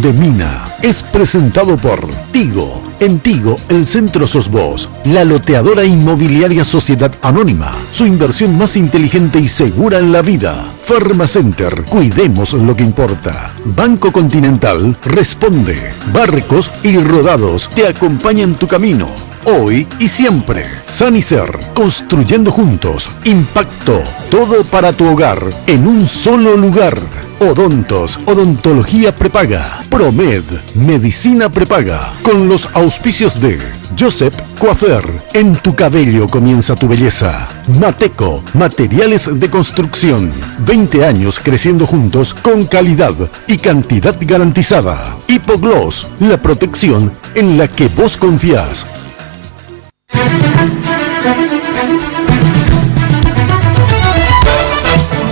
de Mina es presentado por Tigo. En Tigo, el centro sos vos. La loteadora inmobiliaria Sociedad Anónima. Su inversión más inteligente y segura en la vida. Pharmacenter. Cuidemos lo que importa. Banco Continental responde. Barcos y Rodados te acompañan tu camino. Hoy y siempre. Sanicer, construyendo juntos. Impacto, todo para tu hogar, en un solo lugar. Odontos, odontología prepaga. Promed, medicina prepaga. Con los auspicios de Joseph Coiffeur, en tu cabello comienza tu belleza. Mateco, materiales de construcción. 20 años creciendo juntos con calidad y cantidad garantizada. Hipogloss, la protección en la que vos confías.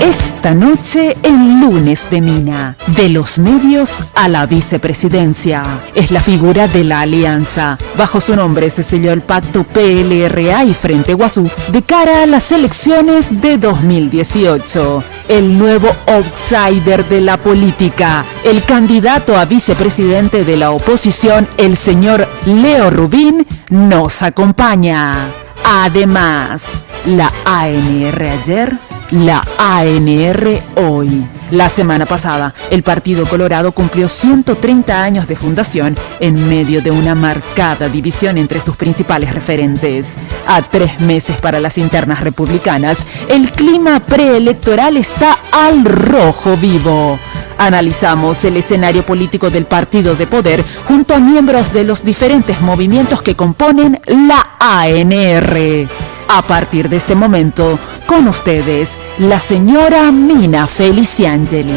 Esta noche en Lunes de Mina, de los medios a la vicepresidencia, es la figura de la alianza. Bajo su nombre se selló el pacto PLRA y Frente Guazú de cara a las elecciones de 2018. El nuevo outsider de la política, el candidato a vicepresidente de la oposición, el señor Leo Rubín, nos acompaña. Además, la ANR ayer, la ANR hoy. La semana pasada, el Partido Colorado cumplió 130 años de fundación en medio de una marcada división entre sus principales referentes. A 3 meses para las internas republicanas, el clima preelectoral está al rojo vivo. Analizamos el escenario político del partido de poder junto a miembros de los diferentes movimientos que componen la ANR. A partir de este momento, con ustedes, la señora Mina Feliciangeli.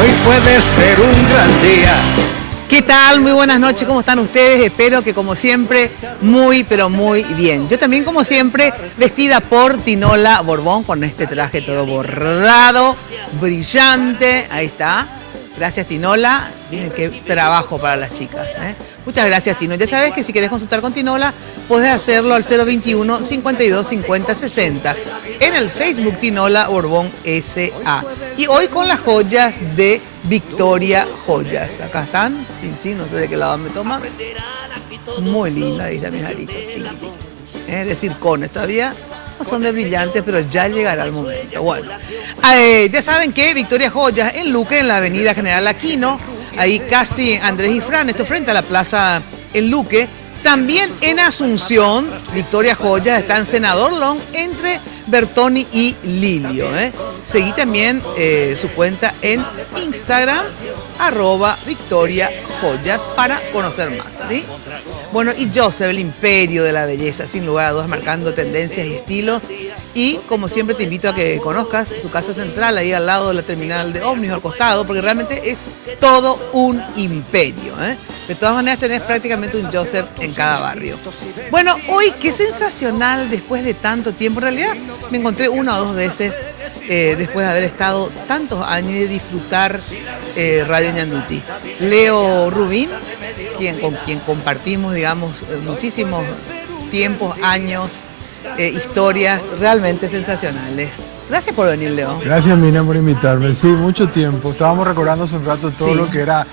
Hoy puede ser un gran día. ¿Qué tal? Muy buenas noches, ¿cómo están ustedes? Espero que como siempre, muy pero muy bien. Yo también como siempre, vestida por Tinola Borbón, con este traje todo bordado, brillante, ahí está. Gracias, Tinola. Miren qué trabajo para las chicas, ¿eh? Muchas gracias, Tino. Ya sabes que si querés consultar con Tinola, podés hacerlo al 021 52 50 60 en el Facebook Tinola Borbón S.A. Y hoy con las joyas de Victoria Joyas. Acá están, chin chin, no sé de qué lado me toma. Muy linda, dice mi jarito. De circones todavía. No son de brillantes, pero ya llegará el momento. Bueno, ya saben que Victoria Joyas en Luque, en la avenida General Aquino, ahí casi Andrés y Fran, esto frente a la plaza en Luque. También en Asunción, Victoria Joyas está en Senador Long, entre Bertoni y Lilio. Seguí también su cuenta en Instagram, @Victoria Joyas, para conocer más, ¿sí? Bueno, y Joseph, el imperio de la belleza, sin lugar a dudas, marcando tendencias y estilos. Y como siempre te invito a que conozcas su casa central, ahí al lado de la terminal de ómnibus, al costado, porque realmente es todo un imperio, ¿eh? De todas maneras tenés prácticamente un Joseph en cada barrio. Bueno, hoy qué sensacional después de tanto tiempo. En realidad me encontré 1 o 2 veces después de haber estado tantos años y de disfrutar Radio Ñanduti. Leo Rubín, con quien compartimos, digamos, muchísimos tiempos, años, historias realmente sensacionales. Gracias por venir, Leo. Gracias, Mina, por invitarme. Sí, mucho tiempo. Estábamos recordando hace un rato todo lo que era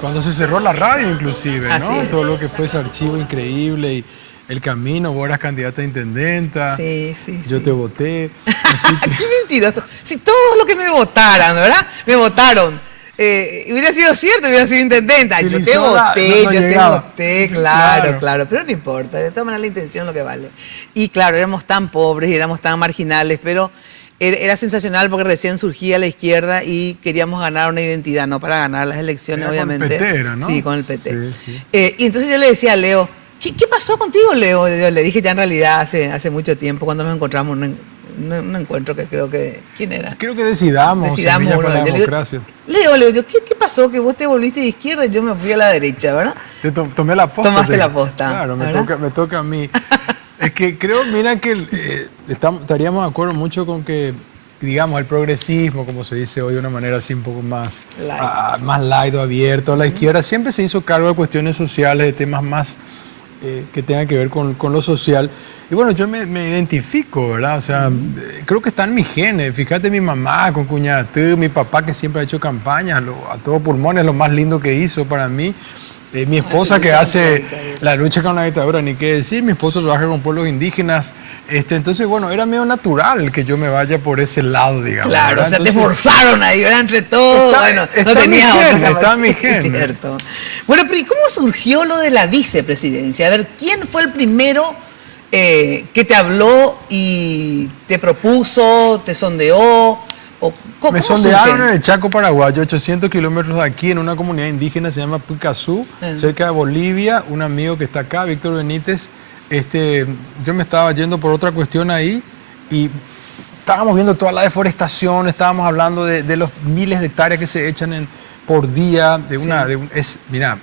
cuando se cerró la radio, inclusive, ¿no? Así es. Todo lo que fue ese archivo increíble y el camino. Vos eras candidata a intendenta. Sí. Yo te voté. Qué mentiroso. Si todos los que me votaran, ¿verdad? Me votaron. Hubiera sido cierto, hubiera sido intendenta. Yo te voté, claro. Pero no importa, de todas maneras la intención es lo que vale. Y claro, éramos tan pobres y éramos tan marginales, pero era sensacional porque recién surgía la izquierda y queríamos ganar una identidad, no para ganar las elecciones, era obviamente. Con el PT era, ¿no? Sí, con el PT. Sí. Y entonces yo le decía a Leo, ¿qué pasó contigo, Leo? Yo le dije ya en realidad hace mucho tiempo, cuando nos encontramos un encuentro que creo que... ¿Quién era? Creo que decidamos uno. Por la democracia. Leo, ¿qué pasó? Que vos te volviste de izquierda y yo me fui a la derecha, ¿verdad? Te tomé la posta. Tomaste la posta. Claro, me toca a mí. Es que creo, mira, que estaríamos de acuerdo mucho con que, digamos, el progresismo, como se dice hoy de una manera así un poco más light o abierto, la izquierda siempre se hizo cargo de cuestiones sociales, de temas más que tenga que ver con lo social. Y bueno, yo me identifico, ¿verdad? O sea, creo que está en mis genes. Fíjate, mi mamá con cuñada, mi papá que siempre ha hecho campañas a todo pulmón, es lo más lindo que hizo para mí. Mi esposa que hace la lucha con la dictadura, ni qué decir. Mi esposo trabaja con pueblos indígenas. Entonces, bueno, era medio natural que yo me vaya por ese lado, digamos. Claro, ¿verdad? o sea, Entonces, te forzaron ahí, ¿verdad? Entre todos. Bueno, no tenías otra. Está en mi gen. Es cierto. Bueno, pero ¿y cómo surgió lo de la vicepresidencia? A ver, ¿quién fue el primero que te habló y te propuso, te sondeó? Me sondearon en el Chaco paraguayo, 800 kilómetros de aquí, en una comunidad indígena, se llama Pucazú, cerca de Bolivia. Un amigo que está acá, Víctor Benítez, yo me estaba yendo por otra cuestión ahí y estábamos viendo toda la deforestación, estábamos hablando de los miles de hectáreas que se echan por día. Mira,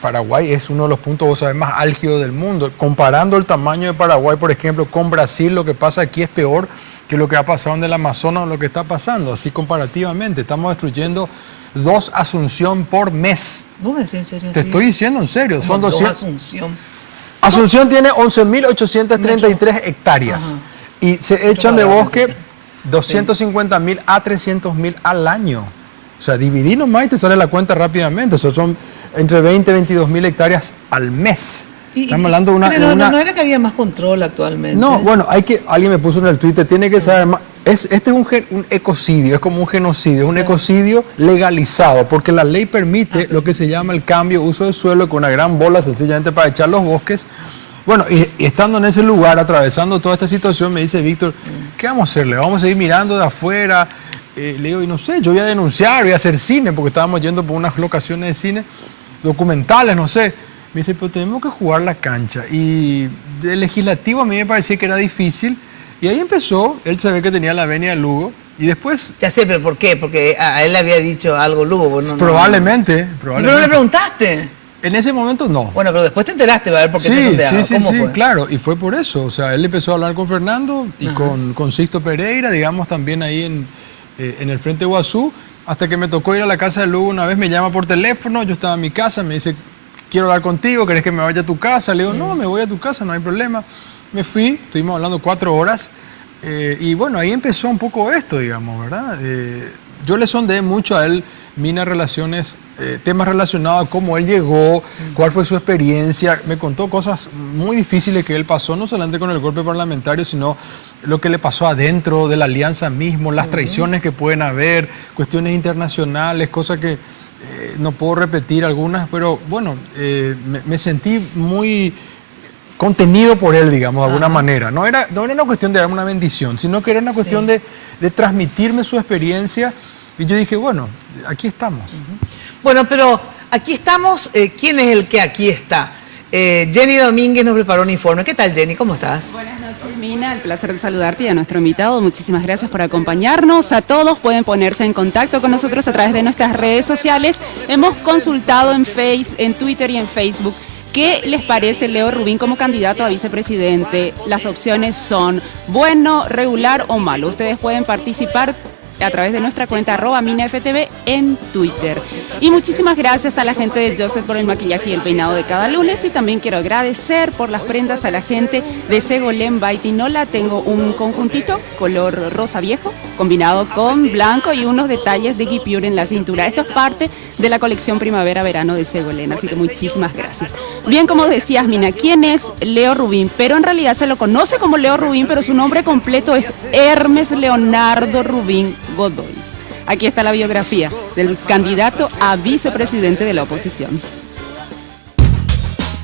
Paraguay es uno de los puntos, vos sabés, más álgidos del mundo. Comparando el tamaño de Paraguay, por ejemplo, con Brasil, lo que pasa aquí es peor que lo que ha pasado en el Amazonas o lo que está pasando, así comparativamente. Estamos destruyendo 2 Asunción por mes. ¿Vos me decís en serio? Te estoy diciendo en serio. Son 200. Asunción Tiene 11.833 hectáreas. Ajá. Y se echan de bosque 250.000 a 300.000 al año. O sea, dividí nomás y te sale la cuenta rápidamente. O sea, son entre 20 y 22.000 hectáreas al mes. Estamos hablando de una... No era que había más control actualmente. No, bueno, alguien me puso en el Twitter, tiene que saber más. Este es un ecocidio, es como un genocidio, es un ecocidio legalizado, porque la ley permite lo que se llama el cambio de uso de suelo con una gran bola sencillamente para echar los bosques. Bueno, y estando en ese lugar, atravesando toda esta situación, me dice Víctor, ¿qué vamos a hacerle? ¿Vamos a seguir mirando de afuera? Le digo, y no sé, yo voy a denunciar, voy a hacer cine, porque estábamos yendo por unas locaciones de cine, documentales, no sé. Me dice, pero tenemos que jugar la cancha. Y del legislativo a mí me parecía que era difícil. Y ahí empezó, él se ve que tenía la venia de Lugo. Y después... Ya sé, pero ¿por qué? Porque a él le había dicho algo Lugo. Probablemente. ¿Pero le preguntaste? En ese momento no. Bueno, pero después te enteraste, a ver por qué te sondeaba. Sí, ¿Cómo fue? Claro. Y fue por eso. O sea, él empezó a hablar con Fernando y con Sixto Pereira, digamos, también ahí en el Frente Guazú. Hasta que me tocó ir a la casa de Lugo una vez, me llama por teléfono, yo estaba en mi casa, me dice... quiero hablar contigo, ¿querés que me vaya a tu casa? Le digo, no, me voy a tu casa, no hay problema. Me fui, estuvimos hablando 4 horas y bueno, ahí empezó un poco esto, digamos, ¿verdad? Yo le sondeé mucho a él, relaciones, temas relacionados a cómo él llegó, cuál fue su experiencia. Me contó cosas muy difíciles que él pasó, no solamente con el golpe parlamentario, sino lo que le pasó adentro de la alianza mismo, las traiciones que pueden haber, cuestiones internacionales, cosas que... no puedo repetir algunas, pero bueno, me sentí muy contenido por él, digamos, de alguna manera. No era una cuestión de darme una bendición, sino que era una cuestión de transmitirme su experiencia. Y yo dije, bueno, aquí estamos. Bueno, pero aquí estamos. ¿Quién es el que aquí está? Jenny Domínguez nos preparó un informe. ¿Qué tal, Jenny? ¿Cómo estás? Buenas noches, Mina. El placer de saludarte y a nuestro invitado. Muchísimas gracias por acompañarnos. A todos pueden ponerse en contacto con nosotros a través de nuestras redes sociales. Hemos consultado en Twitter y en Facebook qué les parece Leo Rubín como candidato a vicepresidente. Las opciones son bueno, regular o malo. Ustedes pueden participar a través de nuestra cuenta @MinaFTV en Twitter. Y muchísimas gracias a la gente de Joseph por el maquillaje y el peinado de cada lunes. Y también quiero agradecer por las prendas a la gente de Segolén Baitinola. Tengo un conjuntito color rosa viejo combinado con blanco y unos detalles de guipure en la cintura. Esto es parte de la colección primavera-verano de Segolén, así que muchísimas gracias. Bien, como decías, Mina, ¿quién es Leo Rubín? Pero en realidad se lo conoce como Leo Rubín, pero su nombre completo es Hermes Leonardo Rubín Godoy. Aquí está la biografía del candidato a vicepresidente de la oposición.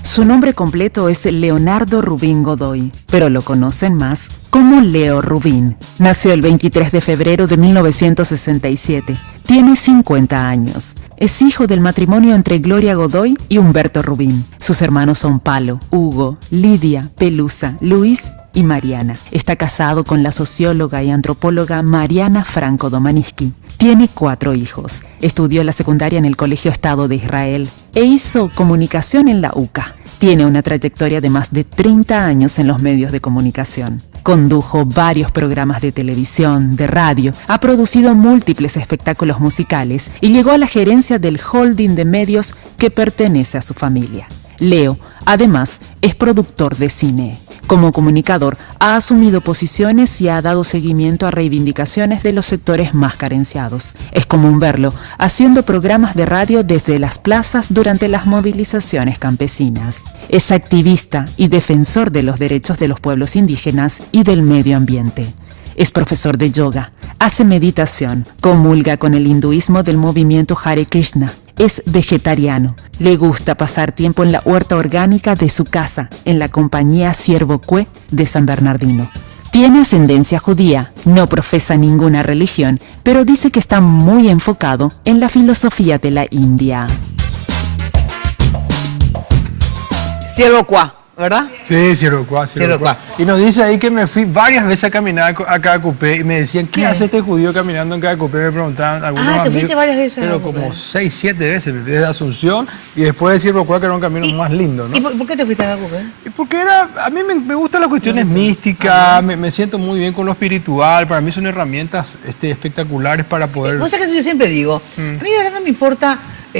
Su nombre completo es Leonardo Rubín Godoy, pero lo conocen más como Leo Rubín. Nació el 23 de febrero de 1967. Tiene 50 años. Es hijo del matrimonio entre Gloria Godoy y Humberto Rubín. Sus hermanos son Palo, Hugo, Lidia, Pelusa, Luis y Mariana. Está casado con la socióloga y antropóloga Mariana Franco Domaniski. Tiene 4 hijos. Estudió la secundaria en el Colegio Estado de Israel e hizo comunicación en la UCA. Tiene una trayectoria de más de 30 años en los medios de comunicación. Condujo varios programas de televisión, de radio, ha producido múltiples espectáculos musicales y llegó a la gerencia del holding de medios que pertenece a su familia. Leo, además, es productor de cine. Como comunicador, ha asumido posiciones y ha dado seguimiento a reivindicaciones de los sectores más carenciados. Es común verlo haciendo programas de radio desde las plazas durante las movilizaciones campesinas. Es activista y defensor de los derechos de los pueblos indígenas y del medio ambiente. Es profesor de yoga, hace meditación, comulga con el hinduismo del movimiento Hare Krishna. Es vegetariano. Le gusta pasar tiempo en la huerta orgánica de su casa, en la compañía Ciervo Cue de San Bernardino. Tiene ascendencia judía, no profesa ninguna religión, pero dice que está muy enfocado en la filosofía de la India. Ciervo Cuá, ¿verdad? Sí, Ciervo Cuá. Y nos dice ahí que me fui varias veces a caminar a Cadacupé y me decían, ¿qué hace este judío caminando en Cadacupé? Me preguntaban algunos amigos. ¿Te fuiste varias veces? Pero como 6, 7 veces, desde Asunción y después de Ciervo Cuá, que era un camino más lindo, ¿no? ¿Y por qué te fuiste a Cadacupé? Porque a mí me gustan las cuestiones místicas, me siento muy bien con lo espiritual, para mí son herramientas espectaculares para poder... Vos sabés que yo siempre digo, a mí de verdad no me importa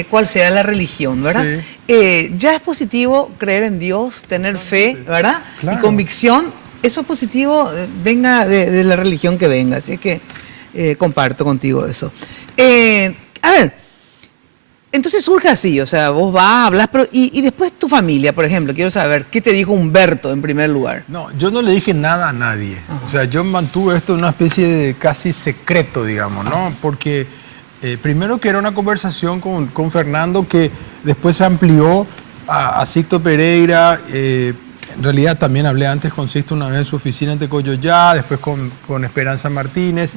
cuál sea la religión, ¿verdad? Sí. Ya es positivo creer en Dios, tener fe, ¿verdad? Claro. Y convicción, eso es positivo, venga de la religión que venga, así que comparto contigo eso. A ver, entonces surge así, o sea, vos vas, hablas, pero y después tu familia, por ejemplo, quiero saber, ¿qué te dijo Humberto en primer lugar? No, yo no le dije nada a nadie, o sea, yo mantuve esto en una especie de casi secreto, digamos, ¿no? Porque... primero que era una conversación con Fernando que después se amplió a Sixto Pereira. En realidad también hablé antes con Sixto una vez en su oficina en Tecoyoyá, después con Esperanza Martínez.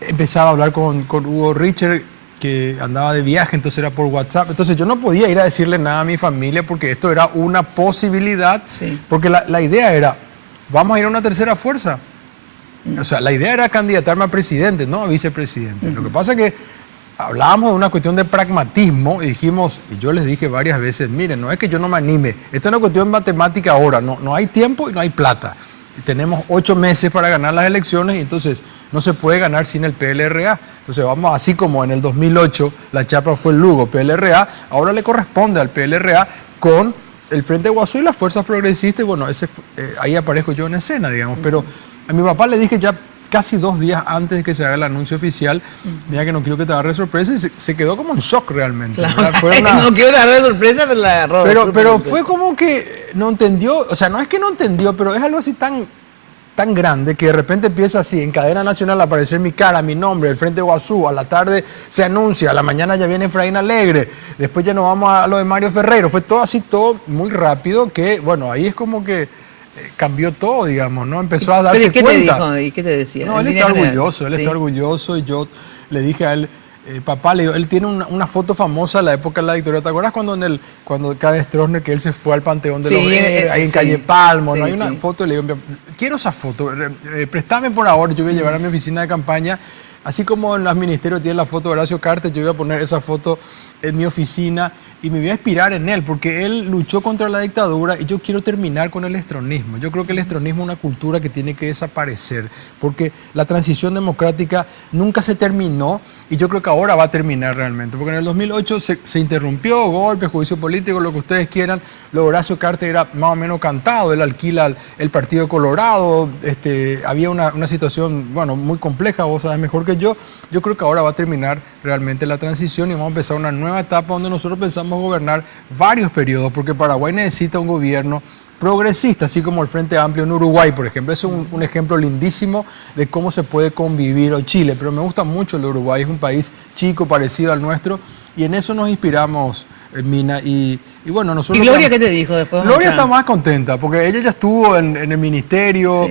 Empezaba a hablar con Hugo Richard, que andaba de viaje, entonces era por WhatsApp. Entonces yo no podía ir a decirle nada a mi familia porque esto era una posibilidad, porque la idea era, vamos a ir a una tercera fuerza. O sea, la idea era candidatarme a presidente, no a vicepresidente. Lo que pasa es que hablábamos de una cuestión de pragmatismo y dijimos, y yo les dije varias veces, miren, no es que yo no me anime, esto es una cuestión de matemática ahora, no hay tiempo y no hay plata. Y tenemos 8 meses para ganar las elecciones y entonces no se puede ganar sin el PLRA. Entonces vamos, así como en el 2008 la chapa fue el Lugo, PLRA, ahora le corresponde al PLRA con el Frente Guazú y las fuerzas progresistas, y bueno, ahí aparezco yo en escena, digamos, pero a mi papá le dije ya casi 2 días antes de que se haga el anuncio oficial, mira que no quiero que te agarre sorpresa, y se quedó como en shock realmente. Claro, no quiero te agarre sorpresa, pero la agarró. Pero fue como que no entendió, o sea, no es que no entendió, pero es algo así tan grande que de repente empieza así, en cadena nacional a aparecer mi cara, mi nombre, el Frente Guazú, a la tarde se anuncia, a la mañana ya viene Efraín Alegre, después ya nos vamos a lo de Mario Ferreiro, fue todo así, todo muy rápido, que bueno, ahí es como que cambió todo, digamos, ¿no? Empezó a darse cuenta. ¿Qué te dijo y qué te decía? No, él está orgulloso, y yo le dije a él, papá, le digo, él tiene una foto famosa de la época de la dictadura. ¿Te acuerdas cuando cada Stroessner, que él se fue al Panteón de los Héroes, ahí en Calle Palmo, ¿no? Hay una foto, le digo, quiero esa foto, préstame por ahora, yo voy a llevar a mi oficina de campaña, así como en los ministerios tienen la foto de Horacio Cartes, yo voy a poner esa foto en mi oficina y me voy a inspirar en él, porque él luchó contra la dictadura y yo quiero terminar con el estronismo. Yo creo que el estronismo es una cultura que tiene que desaparecer, porque la transición democrática nunca se terminó y yo creo que ahora va a terminar realmente, porque en el 2008 se interrumpió, golpe, juicio político, lo que ustedes quieran. Lo de Horacio Cartes era más o menos cantado, él alquila el Partido Colorado, había una situación, bueno, muy compleja, vos sabés mejor que yo. Yo creo que ahora va a terminar realmente la transición y vamos a empezar una nueva etapa donde nosotros pensamos gobernar varios periodos, porque Paraguay necesita un gobierno progresista, así como el Frente Amplio en Uruguay, por ejemplo. Es un ejemplo lindísimo de cómo se puede convivir, o Chile, pero me gusta mucho el de Uruguay, es un país chico, parecido al nuestro, y en eso nos inspiramos, Mina, y bueno, nosotros... ¿Y Gloria qué te dijo después? Gloria está más contenta, porque ella ya estuvo en el ministerio,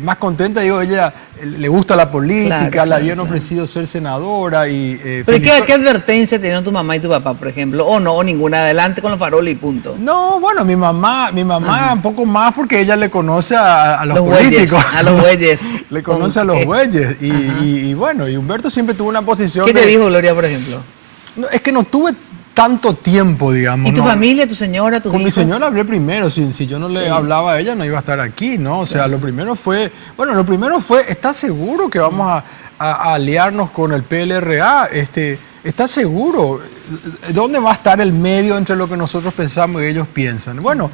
más contenta, digo, ella le gusta la política, le habían ofrecido ser senadora y... ¿Pero qué advertencia tenían tu mamá y tu papá, por ejemplo? ¿O no, ninguna? Adelante con los faroles y punto. No, bueno, mi mamá un poco más porque ella le conoce a los políticos. Bueyes, a los bueyes. Le conoce a los bueyes. Y bueno, y Humberto siempre tuvo una posición... ¿Qué te dijo Gloria, por ejemplo? No, es que no tuve tanto tiempo, digamos. ¿Y tu familia, tu señora, tus hijos? Con mi señora hablé primero, si yo no le hablaba a ella no iba a estar aquí, ¿no? O sea, lo primero fue, ¿estás seguro que vamos a aliarnos con el PLRA? ¿Estás seguro? ¿dónde va a estar el medio entre lo que nosotros pensamos y ellos piensan? Bueno,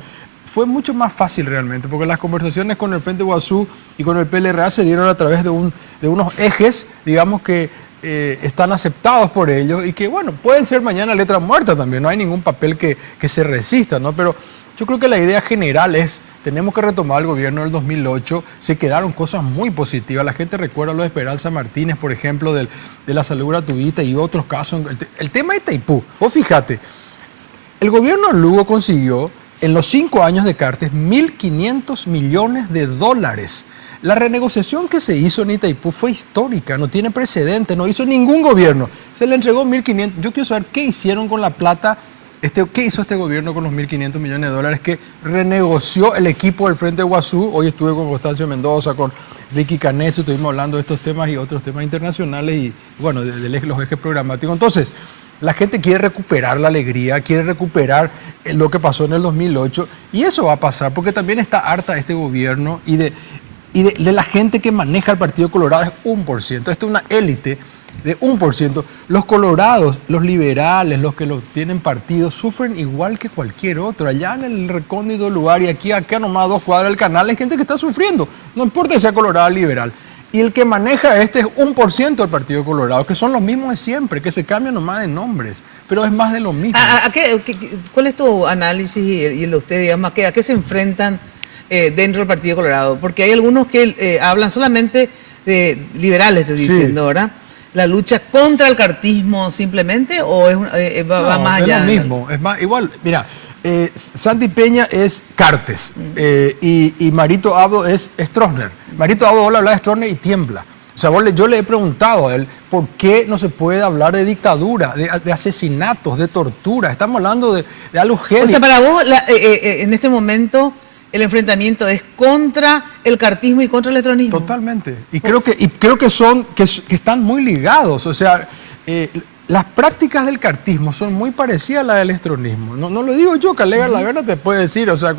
fue mucho más fácil realmente, porque las conversaciones con el Frente Guazú y con el PLRA se dieron a través de unos ejes, digamos que están aceptados por ellos y que, bueno, pueden ser mañana letra muerta también, no hay ningún papel que se resista, ¿no? Pero yo creo que la idea general es, tenemos que retomar el gobierno del 2008, se quedaron cosas muy positivas, la gente recuerda lo de Esperanza Martínez, por ejemplo, de la salud gratuita y otros casos. El tema de Itaipú, vos fíjate, el gobierno de Lugo consiguió en los 5 años de Cartes 1.500 millones de dólares. La renegociación que se hizo en Itaipú fue histórica, no tiene precedente, no hizo ningún gobierno. Se le entregó 1.500. Yo quiero saber qué hicieron con la plata, qué hizo este gobierno con los 1.500 millones de dólares que renegoció el equipo del Frente Guazú. Hoy estuve con Constancio Mendoza, con Ricky Caneso, estuvimos hablando de estos temas y otros temas internacionales y, bueno, de los ejes programáticos. Entonces, la gente quiere recuperar la alegría, quiere recuperar lo que pasó en el 2008 y eso va a pasar porque también está harta este gobierno y de la gente que maneja el Partido Colorado es 1%. Esto es una élite de 1%. Los colorados, los liberales, los que lo tienen partido, sufren igual que cualquier otro. Allá en el recóndito lugar y aquí nomás a 2 cuadras del canal hay gente que está sufriendo. No importa si sea colorado o liberal. Y el que maneja es 1% del Partido Colorado, que son los mismos de siempre, que se cambian nomás de nombres, pero es más de lo mismo. ¿Cuál es tu análisis y el de usted, digamos, a qué se enfrentan dentro del Partido Colorado? Porque hay algunos que hablan solamente de liberales, estoy diciendo, ¿verdad? ¿La lucha contra el cartismo simplemente o va más allá? Es lo mismo, es más, igual, mira, Santi Peña es Cartes y Marito Abdo es Stroessner. Marito Abdo habla de Stroessner y tiembla. O sea, yo le he preguntado a él por qué no se puede hablar de dictadura, de asesinatos, de tortura. Estamos hablando de algo heavy. O sea, para vos, en este momento, el enfrentamiento es contra el cartismo y contra el estronismo. Totalmente. Y creo que están muy ligados. O sea, las prácticas del cartismo son muy parecidas a las del estronismo. No lo digo yo, Calega la verdad te puede decir, o sea,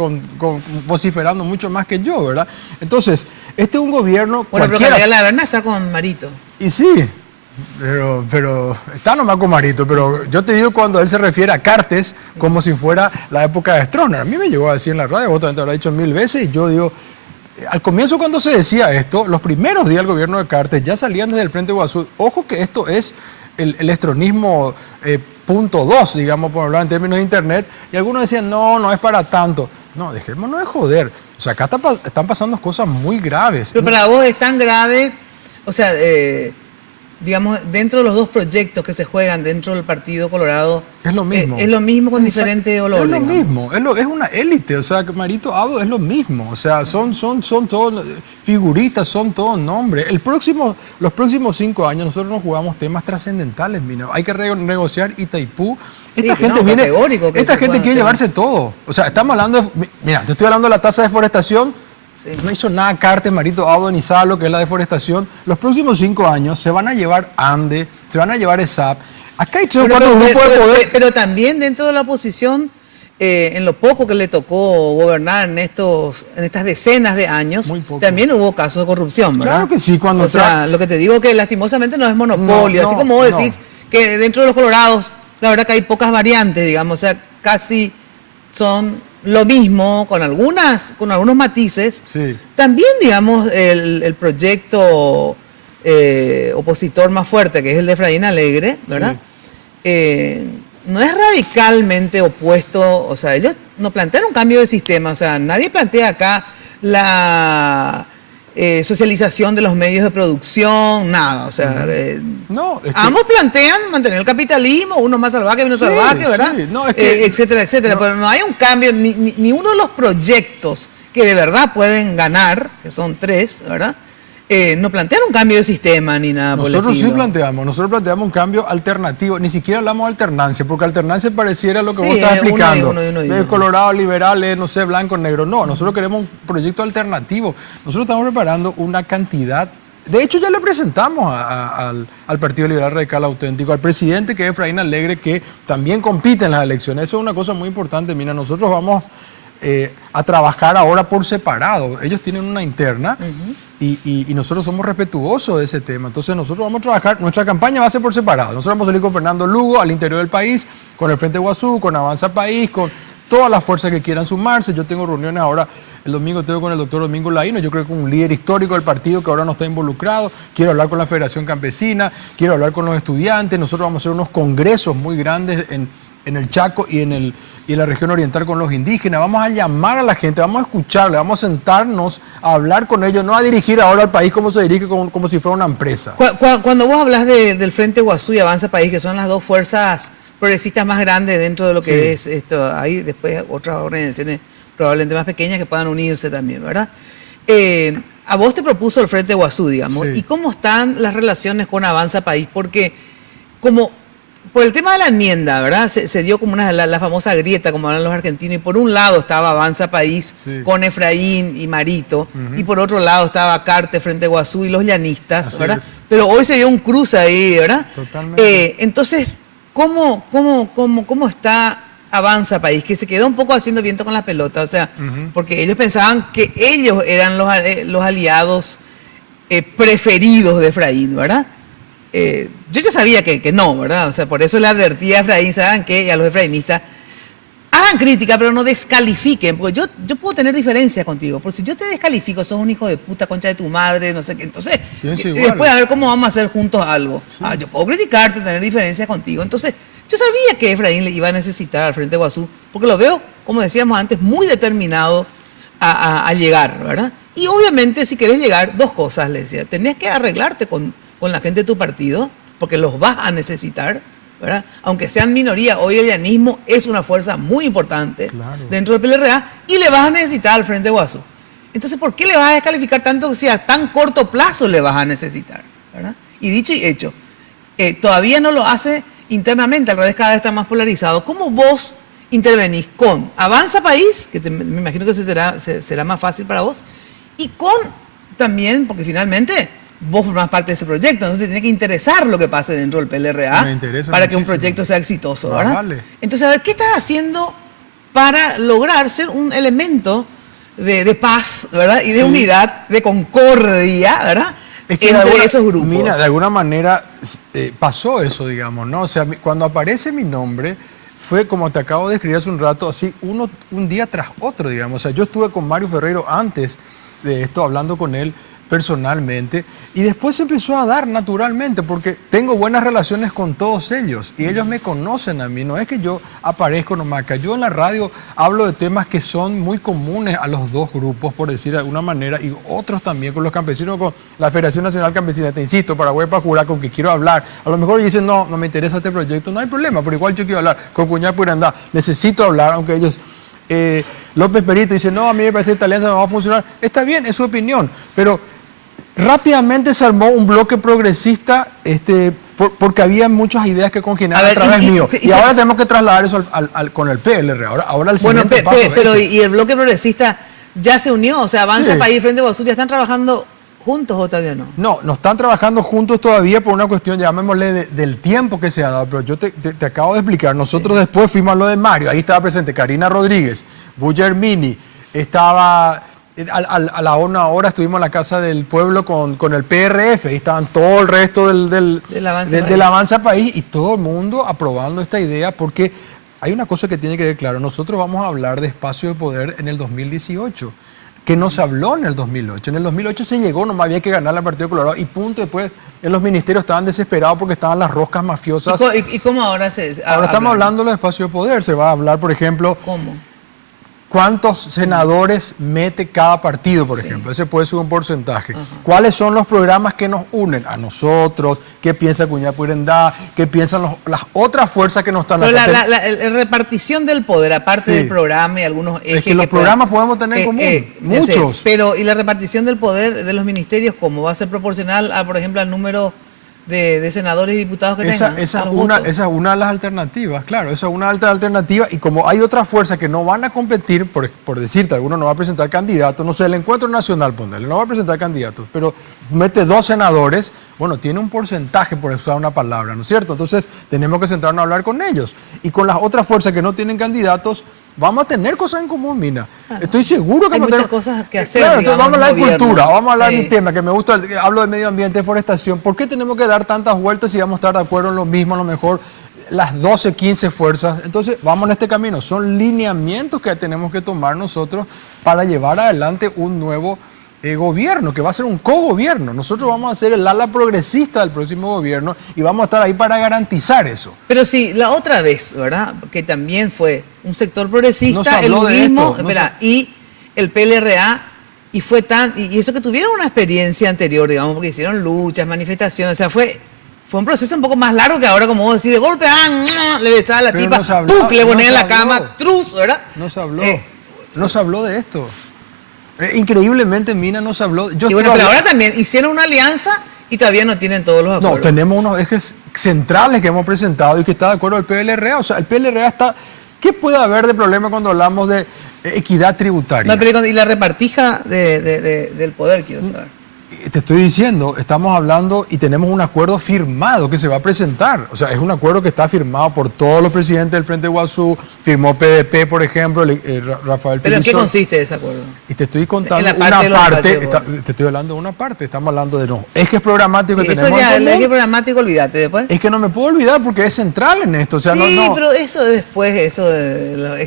vociferando mucho más que yo, ¿verdad? Entonces, este es un gobierno. Bueno, pero Calega la verdad está con Marito. Y sí, pero está nomás con Marito, pero yo te digo cuando él se refiere a Cartes como si fuera la época de Stroessner. A mí me llegó a decir en la radio, vos también te lo has dicho 1000 veces, y yo digo, al comienzo cuando se decía esto, los primeros días del gobierno de Cartes ya salían desde el Frente Guazú. Ojo que esto es el estronismo punto 2, digamos, por hablar en términos de internet, y algunos decían, no es para tanto. No, dejémonos de joder. O sea, acá están pasando cosas muy graves. Pero para vos es tan grave, o sea, digamos, dentro de los 2 proyectos que se juegan dentro del Partido Colorado, es lo mismo. Es lo mismo con diferente olor. Es lo mismo, es una élite, o sea, Marito Abdo es lo mismo, o sea, son todos figuritas, son todos nombres. Los próximos 5 años nosotros nos jugamos temas trascendentales, mira, hay que renegociar Itaipú. Esta gente quiere llevarse todo. O sea, estamos hablando mira, te estoy hablando de la tasa de deforestación. Sí. No hizo nada Cartes, Marito Abdo ni sabe lo que es la deforestación. Los próximos 5 años se van a llevar ANDE, se van a llevar ESAP. Acá hay 3 o 4 grupos de poder. Pero también dentro de la oposición, en lo poco que le tocó gobernar en estas decenas de años, también hubo casos de corrupción, ¿verdad? Claro que sí. O sea, lo que te digo que lastimosamente no es monopolio. Así como vos decís que dentro de los colorados, la verdad que hay pocas variantes, digamos, o sea, casi son lo mismo, con algunos matices. Sí. También, digamos, el proyecto opositor más fuerte, que es el de Efraín Alegre, ¿verdad? Sí. No es radicalmente opuesto, o sea, ellos no plantean un cambio de sistema, o sea, nadie plantea acá la socialización de los medios de producción, nada, o sea, ambos plantean mantener el capitalismo, uno más salvaje, menos salvaje, ¿verdad? Sí. No, etcétera, pero no hay un cambio, ni uno de los proyectos que de verdad pueden ganar, que son 3, ¿verdad? No plantean un cambio de sistema ni nada por el estilo. Nosotros planteamos un cambio alternativo, ni siquiera hablamos de alternancia, porque alternancia pareciera lo que vos estás explicando. Uno. Colorado, liberales, no sé, blanco, negro. No, nosotros queremos un proyecto alternativo. Nosotros estamos preparando una cantidad. De hecho, ya le presentamos al Partido Liberal Radical Auténtico, al presidente, que es Efraín Alegre, que también compite en las elecciones. Eso es una cosa muy importante. Mira, nosotros vamos a trabajar ahora por separado. Ellos tienen una interna y nosotros somos respetuosos de ese tema. Entonces nosotros vamos a trabajar, nuestra campaña va a ser por separado. Nosotros vamos a salir con Fernando Lugo al interior del país, con el Frente Guazú, con Avanza País, con todas las fuerzas que quieran sumarse. Yo tengo reuniones ahora, el domingo tengo con el doctor Domingo Laíno, yo creo que un líder histórico del partido que ahora no está involucrado. Quiero hablar con la Federación Campesina, quiero hablar con los estudiantes. Nosotros vamos a hacer unos congresos muy grandes en el Chaco y en la región oriental con los indígenas. Vamos a llamar a la gente, vamos a escucharle, vamos a sentarnos a hablar con ellos, no a dirigir ahora al país como se dirige, como si fuera una empresa. Cuando vos hablas del Frente Guazú y Avanza País, que son las dos fuerzas progresistas más grandes dentro de lo que es esto, hay después otras organizaciones probablemente más pequeñas que puedan unirse también, ¿verdad? A vos te propuso el Frente Guazú, digamos, ¿y cómo están las relaciones con Avanza País? Porque como por el tema de la enmienda, ¿verdad? Se dio como la famosa grieta, como hablan los argentinos, y por un lado estaba Avanza País con Efraín y Marito, y por otro lado estaba Carte, Frente Guazú y los llanistas, así ¿verdad? Pero hoy se dio un cruce ahí, ¿verdad? Totalmente. Entonces, ¿cómo está Avanza País? Que se quedó un poco haciendo viento con la pelota, o sea, porque ellos pensaban que ellos eran los aliados preferidos de Efraín, ¿verdad? Yo ya sabía que no, ¿verdad? O sea, por eso le advertí a Efraín, ¿saben qué? Y a los efrainistas, hagan crítica, pero no descalifiquen, porque yo puedo tener diferencias contigo, pero si yo te descalifico, sos un hijo de puta, concha de tu madre, no sé qué, entonces, después a ver cómo vamos a hacer juntos algo. Sí. Yo puedo criticarte, tener diferencias contigo, entonces, yo sabía que Efraín le iba a necesitar al Frente Guazú, porque lo veo, como decíamos antes, muy determinado a llegar, ¿verdad? Y obviamente, si querés llegar, dos cosas, le decía, tenés que arreglarte con la gente de tu partido, porque los vas a necesitar, ¿verdad? Aunque sean minoría, hoy el llanismo es una fuerza muy importante dentro del PLRA y le vas a necesitar al Frente Guazú. Entonces, ¿por qué le vas a descalificar tanto si a tan corto plazo le vas a necesitar, ¿verdad? Y dicho y hecho, todavía no lo hace internamente, al revés, cada vez está más polarizado. ¿Cómo vos intervenís con Avanza País, que me imagino que será más fácil para vos, y con también, porque finalmente vos formás parte de ese proyecto, entonces te tiene que interesar lo que pase dentro del PLRA para que un proyecto sea exitoso, ¿verdad? Vale. Entonces, a ver, ¿qué estás haciendo para lograr ser un elemento de paz, ¿verdad? Y de unidad, de concordia, ¿verdad? Es que entre esos grupos. Mira, de alguna manera pasó eso, digamos, ¿no? O sea, cuando aparece mi nombre, fue como te acabo de describir hace un rato, así un día tras otro, digamos. O sea, yo estuve con Mario Ferreiro antes de esto, hablando con él personalmente, y después se empezó a dar naturalmente, porque tengo buenas relaciones con todos ellos, y ellos me conocen a mí, no es que yo aparezco nomás acá, yo en la radio hablo de temas que son muy comunes a los dos grupos, por decir de alguna manera, y otros también, con los campesinos, con la Federación Nacional Campesina, te insisto, Paraguay para jurar con que quiero hablar, a lo mejor dicen, no me interesa este proyecto, no hay problema, pero igual yo quiero hablar, con Cuñá Purandá, necesito hablar, aunque ellos... López Perito dice, no, a mí me parece que esta alianza no va a funcionar, está bien, es su opinión, pero... Rápidamente se armó un bloque progresista porque había muchas ideas que congeniaban a través mío. Y ahora tenemos que trasladar eso con el PLR. Ahora el siguiente paso pero ¿y el bloque progresista ya se unió? O sea, Avanza País y Frente Guazú, ¿ya están trabajando juntos o todavía no? No están trabajando juntos todavía por una cuestión, llamémosle, del tiempo que se ha dado. Pero yo te acabo de explicar. Nosotros después fuimos a lo de Mario. Ahí estaba presente Karina Rodríguez, Buller Mini, estaba... A la hora estuvimos en la Casa del Pueblo con el PRF, ahí estaban todo el resto del Avanza País y todo el mundo aprobando esta idea, porque hay una cosa que tiene que ver claro, nosotros vamos a hablar de espacio de poder en el 2018, que no se habló en el 2008. En el 2008 se llegó, nomás había que ganar al Partido Colorado y punto. Después en los ministerios estaban desesperados porque estaban las roscas mafiosas. ¿Y cómo ahora Ahora estamos hablando del espacio de poder, se va a hablar, por ejemplo... ¿Cómo? ¿Cuántos senadores mete cada partido, por ejemplo? Ese puede ser un porcentaje. ¿Cuáles son los programas que nos unen a nosotros? ¿Qué piensa Cuñá Purendá? ¿Qué piensan las otras fuerzas que no están acá? La repartición del poder, aparte del programa y algunos ejes... Es que los programas podemos tener en común, muchos. Pero, ¿y la repartición del poder de los ministerios cómo? ¿Va a ser proporcional, por ejemplo, al número de senadores y diputados que tengan? Esa es una de las alternativas, claro, esa es una alta alternativa, y como hay otras fuerzas que no van a competir, por decirte, alguno no va a presentar candidatos, no sé, el Encuentro Nacional, ponerle, no va a presentar candidatos, pero mete 2 senadores, bueno, tiene un porcentaje, por usar una palabra, ¿no es cierto? Entonces, tenemos que sentarnos a hablar con ellos, y con las otras fuerzas que no tienen candidatos, vamos a tener cosas en común, Mina. Claro. Estoy seguro que hay vamos a tener muchas cosas que hacer. Claro, entonces vamos a hablar de cultura, vamos a hablar sí. de mi tema, que me gusta, hablo de medio ambiente, deforestación. ¿Por qué tenemos que dar tantas vueltas si vamos a estar de acuerdo en lo mismo, a lo mejor las 12, 15 fuerzas? Entonces, vamos en este camino. Son lineamientos que tenemos que tomar nosotros para llevar adelante un nuevo gobierno, que va a ser un cogobierno. Nosotros vamos a ser el ala progresista del próximo gobierno y vamos a estar ahí para garantizar eso. Pero sí, la otra vez, ¿verdad? Que también fue un sector progresista, el mismo, y el PLRA, y fue y eso que tuvieron una experiencia anterior, digamos, porque hicieron luchas, manifestaciones, o sea, fue un proceso un poco más largo que ahora, como vos decís, de golpe, le besaba a la tipa, le ponía en la cama, truz, ¿verdad? No se habló de esto. Increíblemente, Mina, no se habló. Pero ahora también hicieron una alianza y todavía no tienen todos los acuerdos. No, tenemos unos ejes centrales que hemos presentado y que está de acuerdo el PLRA. O sea, el PLRA está... ¿Qué puede haber de problema cuando hablamos de equidad tributaria? No, pero y la repartija del poder, quiero saber. Te estoy diciendo, estamos hablando y tenemos un acuerdo firmado que se va a presentar. O sea, es un acuerdo que está firmado por todos los presidentes del Frente Guazú, firmó PDP, por ejemplo, Rafael ¿Pero en qué consiste ese acuerdo? Y te estoy contando una parte, te estoy hablando de una parte, estamos hablando de los ejes programáticos que tenemos. Eso ya, el eje programático, olvídate después. Es que no me puedo olvidar porque es central en esto. O sea, sí, pero eso después,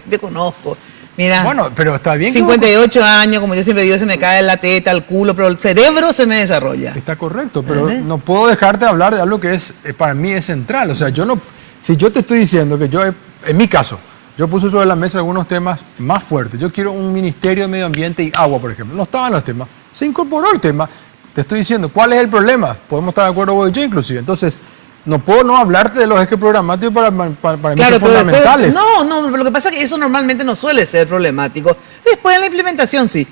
te conozco. Mira, bueno, pero está bien. 58 años, como yo siempre digo, se me cae la teta, el culo, pero el cerebro se me desarrolla. Está correcto, pero no puedo dejarte de hablar de algo que para mí es central. O sea, si yo te estoy diciendo que en mi caso, yo puse sobre la mesa algunos temas más fuertes. Yo quiero un Ministerio de Medio Ambiente y Agua, por ejemplo. No estaban los temas, se incorporó el tema. Te estoy diciendo, ¿cuál es el problema? Podemos estar de acuerdo vos y yo inclusive. Entonces, no puedo no hablarte de los ejes programáticos para mí son fundamentales. No, lo que pasa es que eso normalmente no suele ser problemático. Después de la implementación, sí.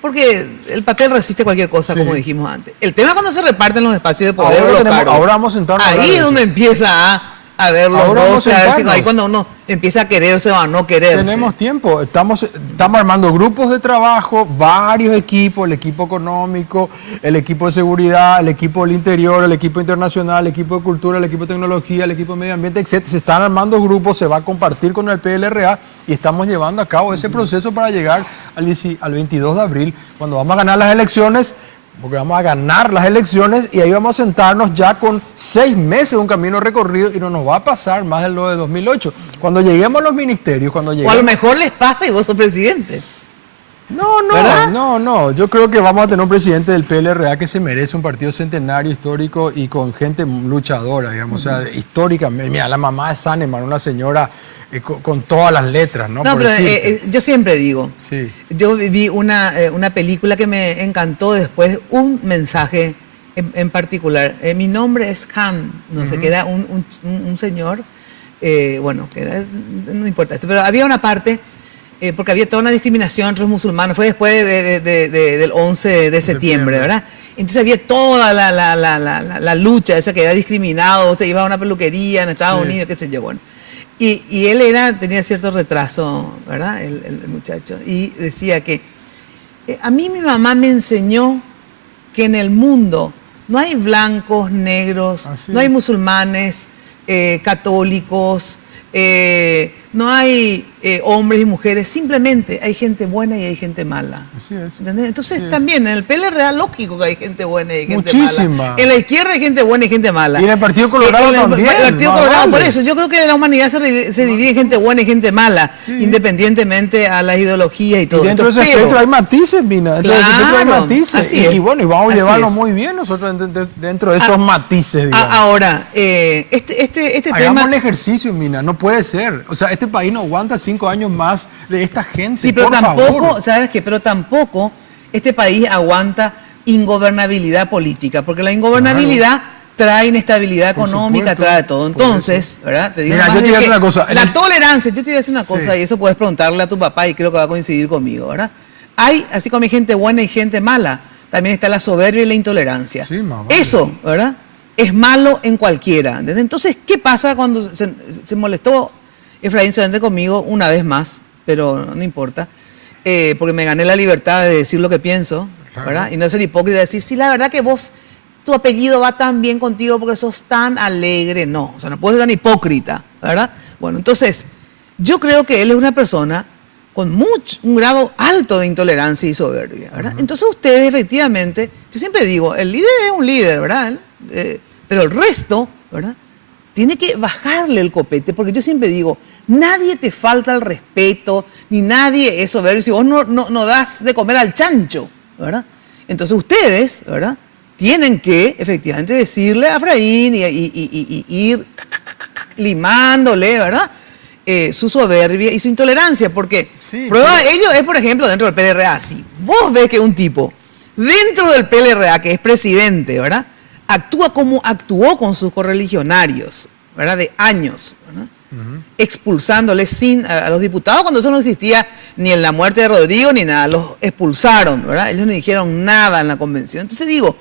Porque el papel resiste cualquier cosa, como dijimos antes. El tema cuando se reparten los espacios de poder. Ahora vamos a sentarnos. Ahí es donde empieza a ver los dos, ahí cuando uno empieza a quererse o a no quererse. Tenemos tiempo, estamos armando grupos de trabajo, varios equipos, el equipo económico, el equipo de seguridad, el equipo del interior, el equipo internacional, el equipo de cultura, el equipo de tecnología, el equipo de medio ambiente, etc. Se están armando grupos, se va a compartir con el PLRA y estamos llevando a cabo ese proceso para llegar al 22 de abril, cuando vamos a ganar las elecciones. Porque vamos a ganar las elecciones y ahí vamos a sentarnos ya con 6 meses de un camino recorrido y no nos va a pasar más de lo de 2008. Cuando lleguemos a los ministerios, O a lo mejor les pasa y vos sos presidente. No. Yo creo que vamos a tener un presidente del PLRA que se merece un partido centenario, histórico y con gente luchadora, digamos. O sea, históricamente. Mira, la mamá de Saneman, una señora con todas las letras, ¿no? No, pero yo siempre digo, sí. Yo vi una película que me encantó después, un mensaje en particular. Mi nombre es Khan, no sé, que era un señor, bueno, que era, no importa esto, pero había una parte, porque había toda una discriminación entre los musulmanes, fue después del 11 de septiembre, ¿verdad? Entonces había toda la lucha esa que era discriminado, usted iba a una peluquería en Estados Unidos, qué sé yo, bueno. Y él tenía cierto retraso, ¿verdad? El muchacho. Y decía que a mí mi mamá me enseñó que en el mundo no hay blancos, negros, no hay musulmanes, católicos, no hay hombres y mujeres, simplemente hay gente buena y hay gente mala. Así es. ¿Entendés? Entonces también en el PLRA lógico que hay gente buena y hay gente muchísima mala. En la izquierda hay gente buena y gente mala. Y en el Partido Colorado también. En el Partido Colorado, por eso, yo creo que la humanidad se divide en gente buena y gente mala, independientemente a las ideologías y todo. Y dentro de ese espectro hay matices, Mina. Dentro de ese espectro hay matices. Así es. Y bueno, y vamos a llevarlo muy bien nosotros dentro de esos matices, digamos. Ahora, este Hagamos tema... un ejercicio, Mina, no puede ser. O sea, este país no aguanta 5 años más de esta gente, sí, pero por tampoco, favor. ¿sabes qué? Pero tampoco este país aguanta ingobernabilidad política, porque la ingobernabilidad trae inestabilidad económica, trae todo. Entonces, ¿verdad? Te digo, mira, yo te voy a decir una cosa. La tolerancia, yo te voy a decir una cosa, y eso puedes preguntarle a tu papá y creo que va a coincidir conmigo, ¿verdad? Hay, así como hay gente buena y gente mala, también está la soberbia y la intolerancia. Sí, más vale. Eso, ¿verdad? Es malo en cualquiera. Entonces, ¿qué pasa cuando se molestó Efraín solamente conmigo una vez más, pero no importa, porque me gané la libertad de decir lo que pienso, ¿verdad? Y no ser hipócrita, decir, sí, la verdad que vos, tu apellido va tan bien contigo porque sos tan alegre. No, o sea, no puedes ser tan hipócrita, ¿verdad? Bueno, entonces, yo creo que él es una persona con un grado alto de intolerancia y soberbia, ¿verdad? Entonces ustedes efectivamente, yo siempre digo, el líder es un líder, ¿verdad? Pero el resto, ¿verdad? Tiene que bajarle el copete, porque yo siempre digo, nadie te falta el respeto, ni nadie es soberbio si vos no das de comer al chancho, ¿verdad? Entonces ustedes, ¿verdad? Tienen que efectivamente decirle a Efraín y ir limándole, ¿verdad? Su soberbia y su intolerancia, porque Sí, prueba de ello es, por ejemplo, dentro del PLRA. Si vos ves que un tipo dentro del PLRA, que es presidente, ¿verdad?, actúa como actuó con sus correligionarios, ¿verdad?, de años, ¿verdad?, expulsándoles a los diputados cuando eso no existía ni en la muerte de Rodrigo ni nada, los expulsaron, ¿verdad? Ellos no dijeron nada en la convención. Entonces digo,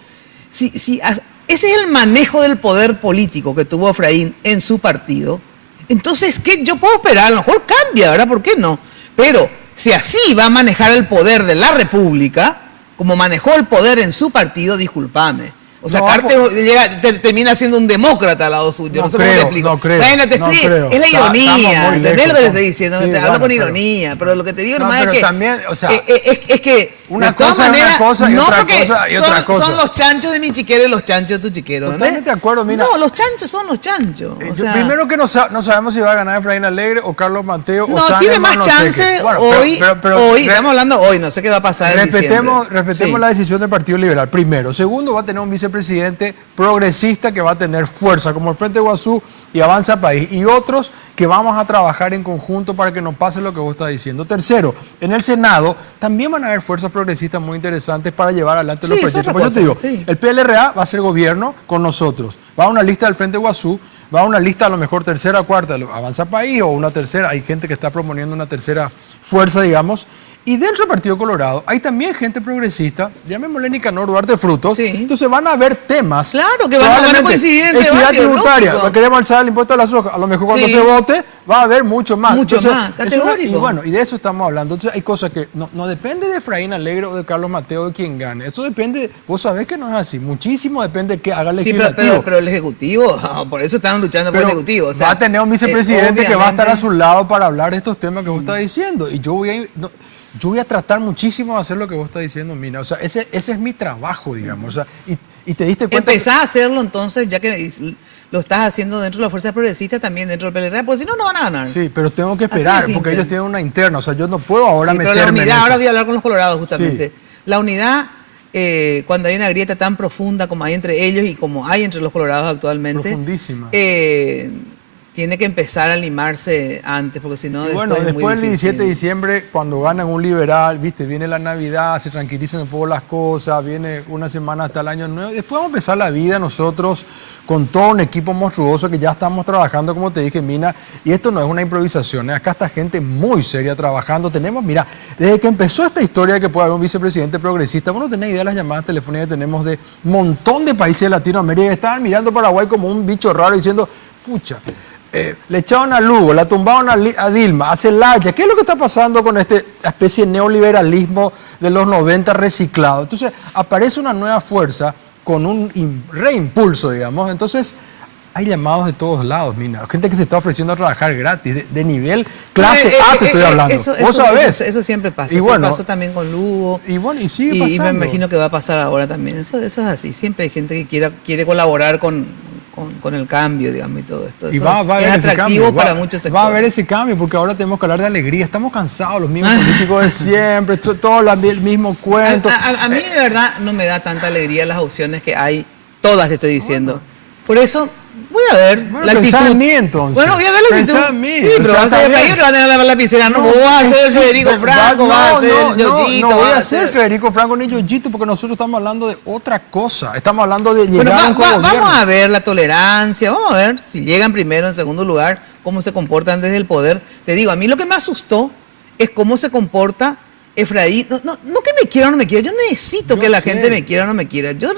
si ese es el manejo del poder político que tuvo Efraín en su partido, entonces, ¿qué yo puedo esperar? A lo mejor cambia, ¿verdad? ¿Por qué no? Pero si así va a manejar el poder de la República, como manejó el poder en su partido, discúlpame. O sea, No, Cartes termina siendo un demócrata al lado suyo. No sé cómo te explico. no creo, Bueno, no creo. es la ironía. ¿Entendés lo que te estoy diciendo? Sí, Te hablo bueno, con pero- ironía. Pero lo que te digo No, nomás es pero que. también, o sea, es que. una de todas cosa es una maneras, cosa y no otra porque cosa y otra cosa. son los chanchos de mi chiquero y los chanchos de tu chiquero. Totalmente ¿entendés? de acuerdo, mira. No, los chanchos son los chanchos. O sea, primero que no sabemos si va a ganar Efraín Alegre o Carlos Mateo o no, Sánchez, tiene más no sé chance qué. Bueno, hoy. pero Hoy, estamos hablando hoy, no sé qué va a pasar en Respetemos diciembre. Sí. la decisión del Partido Liberal, primero. Segundo, va a tener un vicepresidente progresista que va a tener fuerza, como el Frente Guazú y Avanza País, y otros que vamos a trabajar en conjunto para que no pase lo que vos estás diciendo. Tercero, en el Senado también van a haber fuerzas progresistas muy interesantes para llevar adelante los Sí, es proyectos. otra Por eso te digo, cosa, sí. el PLRA va a ser gobierno con nosotros. Va a una lista del Frente Guazú, va a una lista a lo mejor tercera, cuarta, Avanza País o una tercera. Hay gente que está proponiendo una tercera fuerza, digamos. Y dentro del Partido Colorado hay también gente progresista, llamémosle Nicanor Duarte Frutos. Sí. Entonces van a haber temas. Claro, que van a probablemente, coincidir entre equidad varios, tributaria, lógico. queremos alzar el impuesto a la soja. A lo mejor cuando Sí. se vote va a haber mucho más. Mucho Entonces, más, es una- categórico. y bueno, y de eso estamos hablando. Entonces hay cosas que no depende de Efraín Alegre o de Carlos Mateo de quien gane. Eso depende, vos sabés que no es así. Muchísimo depende de qué haga el Sí, legislativo. pero el Ejecutivo, por eso están luchando por el Pero Ejecutivo. O sea, va a tener un vicepresidente que va a estar a su obviamente- lado para hablar de estos temas que vos estás diciendo. Y yo voy a tratar muchísimo de hacer lo que vos estás diciendo, Mina. O sea, ese es mi trabajo, digamos. O sea, y te diste cuenta. Empezá a hacerlo entonces, ya que lo estás haciendo dentro de las fuerzas progresistas, también dentro del PLR, porque si no, no van a ganar. Sí, pero tengo que Así de esperar, simple. porque ellos tienen una interna. O sea, yo no puedo ahora Sí, pero meterme la en unidad, eso. ahora voy a hablar con los colorados justamente. Sí. La unidad, cuando hay una grieta tan profunda como hay entre ellos y como hay entre los colorados actualmente, Profundísima. tiene que empezar a limarse antes, porque si no, Y bueno, es muy después del difícil. 17 de diciembre, cuando ganan un liberal, viste, viene la Navidad, se tranquilizan un poco las cosas, viene una semana hasta el año nuevo. Después vamos a empezar la vida nosotros con todo un equipo monstruoso que ya estamos trabajando, como te dije, Mina. Y esto no es una improvisación, acá está gente muy seria trabajando. Tenemos, mira, desde que empezó esta historia de que puede haber un vicepresidente progresista, vos no tenés idea de las llamadas telefónicas que tenemos de un montón de países de Latinoamérica que estaban mirando Paraguay como un bicho raro diciendo, pucha. Le echaron a Lugo, la tumbaron a Dilma, a Celaya. ¿Qué es lo que está pasando con esta especie de neoliberalismo de los 90 reciclado? Entonces, aparece una nueva fuerza con un reimpulso, digamos. Entonces, hay llamados de todos lados, Mina. Gente que se está ofreciendo a trabajar gratis, de nivel clase A, te estoy hablando. Vos sabés. Eso siempre pasa. Y Eso bueno, pasó también con Lugo. y bueno, y sigue Y pasando. me imagino que va a pasar ahora también. Eso es así. Siempre hay gente que quiere colaborar con el cambio, digamos, y todo esto. Y Eso va a haber es ese atractivo cambio. para muchos sectores. Va a haber ese cambio porque ahora tenemos que hablar de alegría. Estamos cansados, los mismos políticos de siempre, todo el mismo cuento. A mí de verdad no me da tanta alegría las opciones que hay, todas te estoy diciendo. Por eso voy a ver Bueno, la pensá actitud. en mí, entonces. Bueno, voy a ver la actitud. Pensá en mí. Sí, O pero sea, vas a ser está bien. Efraín que va a tener la lapicera. No, vos vas a ser Sí, Federico pero Franco, vas a ser Yoyito. no voy vas a ser Federico Franco ni Yoyito porque nosotros estamos hablando de otra cosa. Estamos hablando de Bueno, llegar a un vamos gobierno. a ver la tolerancia, vamos a ver si llegan primero, en segundo lugar, cómo se comportan desde el poder. Te digo, a mí lo que me asustó es cómo se comporta Efraín. No que me quiera o no me quiera, yo necesito Yo que la sé. gente me quiera o no me quiera. Yo,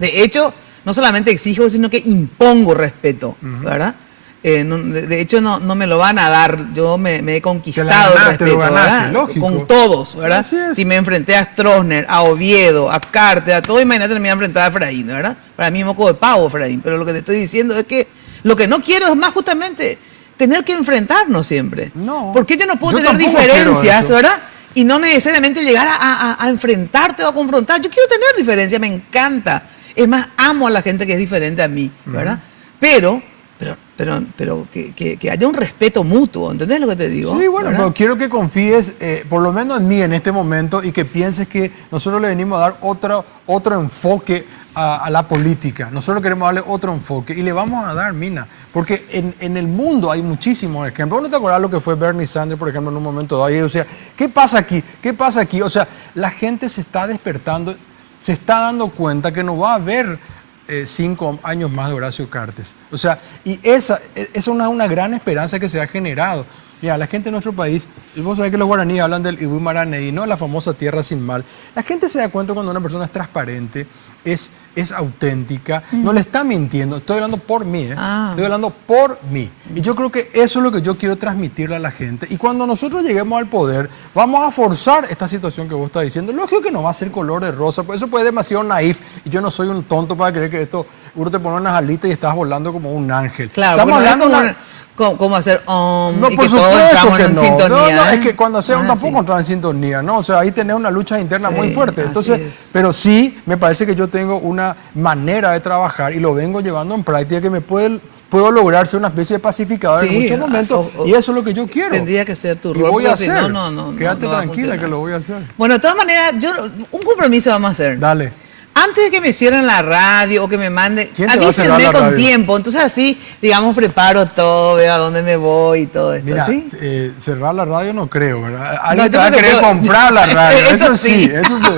de hecho, no solamente exijo, sino que impongo respeto, ¿verdad? De hecho, no me lo van a dar. Yo me he conquistado el ganaste, lo respeto, ganaste, ¿verdad? lógico. Con todos, ¿verdad? Así es. Si me enfrenté a Stroessner, a Oviedo, a Carter, a todo, imagínate me iba a enfrentar a Efraín, ¿verdad? Para mí moco de pavo, Efraín. Pero lo que te estoy diciendo es que lo que no quiero es más justamente tener que enfrentarnos siempre. No. ¿Por qué yo no puedo Yo tener tampoco quiero diferencias, eso. ¿verdad? Y no necesariamente llegar a enfrentarte o a confrontar. Yo quiero tener diferencias, me encanta. Es más, amo a la gente que es diferente a mí, ¿verdad? Pero que haya un respeto mutuo, ¿entendés lo que te digo? Sí, bueno, ¿verdad? pero quiero que confíes, por lo menos en mí en este momento, y que pienses que nosotros le venimos a dar otro enfoque a la política. Nosotros queremos darle otro enfoque y le vamos a dar, Mina, porque en el mundo hay muchísimos ejemplos. ¿No te acuerdas lo que fue Bernie Sanders, por ejemplo, en un momento dado? O sea, ¿qué pasa aquí? ¿Qué pasa aquí? O sea, la gente se está despertando, se está dando cuenta que no va a haber 5 años más de Horacio Cartes. O sea, y esa es una gran esperanza que se ha generado. Mira, la gente de nuestro país, vos sabés que los guaraníes hablan del Ibu Maraneí, ¿no? La famosa tierra sin mal. La gente se da cuenta cuando una persona es transparente, es auténtica, no le está mintiendo. Estoy hablando por mí, ¿eh? Estoy hablando por mí. Y yo creo que eso es lo que yo quiero transmitirle a la gente. Y cuando nosotros lleguemos al poder, vamos a forzar esta situación que vos estás diciendo. Lógico que no va a ser color de rosa, pues eso puede ser demasiado naif. Y yo no soy un tonto para creer que esto, uno te pone unas alitas y estás volando como un ángel. Claro, estamos hablando ¿Cómo hacer no, y por que todos supuesto entramos que en no. sintonía? No, ¿eh? es que cuando sea Ah, tampoco sí. entrar en sintonía, ¿no? O sea, ahí tenés una lucha interna Sí, muy fuerte. así Entonces, es. pero sí, me parece que yo tengo una manera de trabajar y lo vengo llevando en práctica que me puedo lograr ser una especie de pacificador en Sí, muchos momentos. Y eso es lo que yo quiero. Tendría que ser tu Y rol. voy a porque si hacer. no, Quédate no va a tranquila funcionar. que lo voy a hacer. Bueno, de todas maneras, un compromiso vamos a hacer. Dale. Antes de que me cierren la radio o que me manden, ¿Quién te va a cerrar avísenme la con radio? tiempo. Entonces así, digamos, preparo todo, veo a dónde me voy y todo esto, Mira, ¿sí? cerrar la radio no creo, ¿verdad? No, Alguien te yo va a creo que querer yo- comprar la radio. Eso Eso sí. sí, eso sí.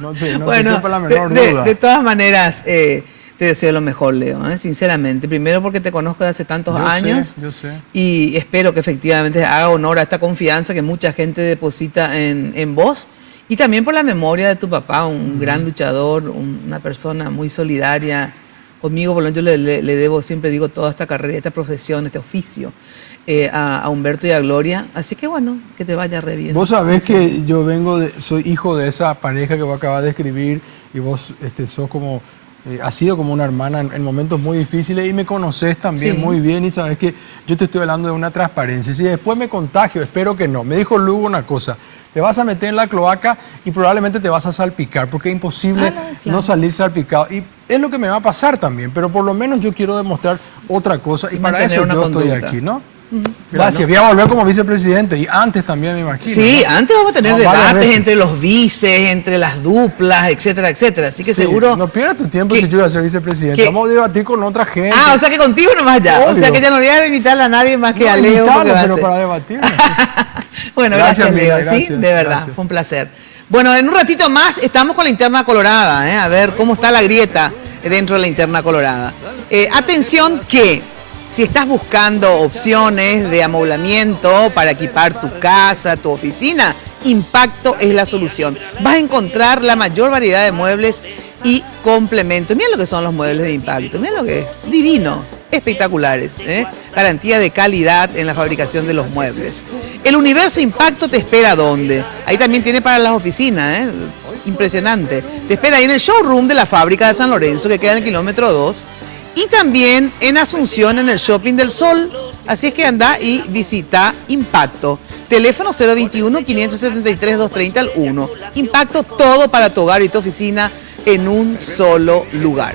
No te Bueno, quepa la menor de duda. todas maneras, te deseo lo mejor, Leo, sinceramente. Primero porque te conozco de hace tantos años. Yo sé. Y espero que efectivamente haga honor a esta confianza que mucha gente deposita en vos. Y también por la memoria de tu papá, un gran luchador, una persona muy solidaria conmigo. Por lo menos yo le debo, siempre digo, toda esta carrera, esta profesión, este oficio a Humberto y a Gloria. Así que bueno, que te vaya re bien. Vos sabés que yo soy hijo de esa pareja que vos acabas de escribir y vos sos como... has sido como una hermana en momentos muy difíciles y me conoces también Sí. muy bien y sabes que yo te estoy hablando de una transparencia. Si después me contagio, espero que no. Me dijo Lugo una cosa, te vas a meter en la cloaca y probablemente te vas a salpicar porque es imposible no salir salpicado. Y es lo que me va a pasar también, pero por lo menos yo quiero demostrar otra cosa y para mantener eso una yo estoy conducta. aquí, ¿no? Gracias, voy a volver como vicepresidente y antes también me imagino. Sí, ¿no? antes vamos a tener No, varias debates veces. entre los vices, entre las duplas, etcétera, etcétera. Así que Sí, seguro... no pierdas tu tiempo que- si yo voy a ser vicepresidente. que- Vamos a debatir con otra gente. Ah, o sea que contigo nomás ya. O sea Obvio. que ya no voy a invitarle a nadie más que No, a Leo. invitarlo, porque va a pero ser- para debatir. Bueno, Gracias, gracias, Leo, Lina, sí, gracias, de verdad, gracias. fue un placer. Bueno, en un ratito más estamos con la interna colorada, a ver cómo está la grieta dentro de la interna colorada. Atención que si estás buscando opciones de amoblamiento para equipar tu casa, tu oficina, Impacto es la solución. Vas a encontrar la mayor variedad de muebles y complementos. Mira lo que son los muebles de Impacto, mira lo que es, divinos, espectaculares, garantía de calidad en la fabricación de los muebles. El Universo Impacto te espera ¿dónde? Ahí también tiene para las oficinas, impresionante. Te espera ahí en el showroom de la fábrica de San Lorenzo que queda en el kilómetro 2 y también en Asunción en el Shopping del Sol. Así es que anda y visita Impacto. Teléfono 021-573-230 al 1. Impacto, todo para tu hogar y tu oficina en un solo lugar.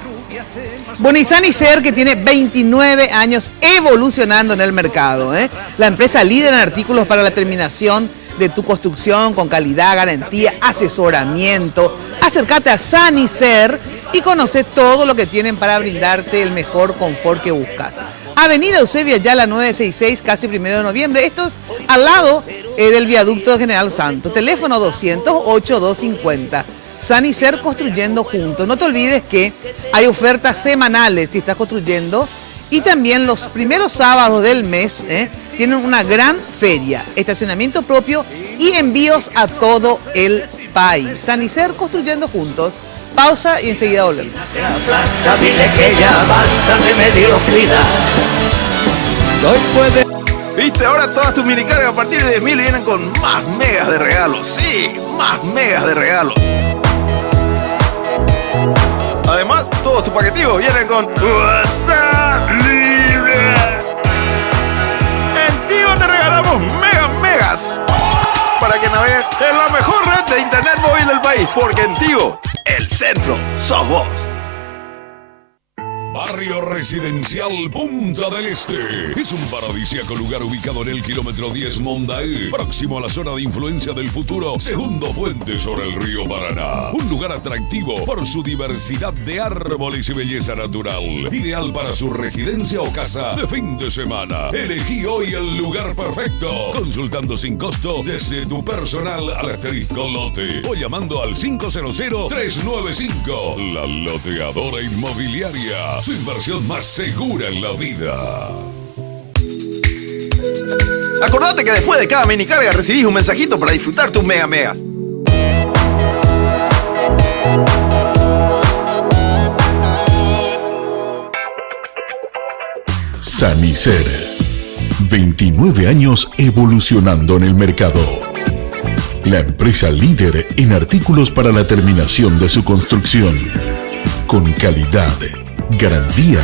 Bueno, y Sanicer, que tiene 29 años evolucionando en el mercado. La empresa líder en artículos para la terminación de tu construcción con calidad, garantía, asesoramiento. Acércate a Sanicer y conoce todo lo que tienen para brindarte el mejor confort que buscas. Avenida Eusebio Ayala 966, casi 1 de noviembre. Esto es al lado del viaducto de General Santos. Teléfono 208-250. Sanicer, construyendo juntos. No te olvides que hay ofertas semanales si estás construyendo. Y también los primeros sábados del mes tienen una gran feria, estacionamiento propio y envíos a todo el país. Sanicer, construyendo juntos. Pausa y enseguida volvemos. Aplasta, dile que ya basta de mediocridad. Hoy puede... Viste, ahora todas tus minicargas a partir de 10.000 vienen con más megas de regalos. Sí, más megas de regalos. Además, todos tus paquetivos vienen con WhatsApp libre. en la mejor red de internet móvil del país, porque en Tigo, el centro sos vos. Barrio Residencial Punta del Este. Es un paradisíaco lugar ubicado en el kilómetro 10 Mondaé, próximo a la zona de influencia del futuro segundo puente sobre el río Paraná. Un lugar atractivo por su diversidad de árboles y belleza natural. Ideal para su residencia o casa de fin de semana. Elegí hoy el lugar perfecto, consultando sin costo desde tu personal al asterisco lote o llamando al 500-395. La Loteadora Inmobiliaria. Su inversión más segura en la vida. Acordate que después de cada mini carga recibís un mensajito para disfrutar tus megas. Sanicer. 29 años evolucionando en el mercado. La empresa líder en artículos para la terminación de su construcción. Con calidad, garantía,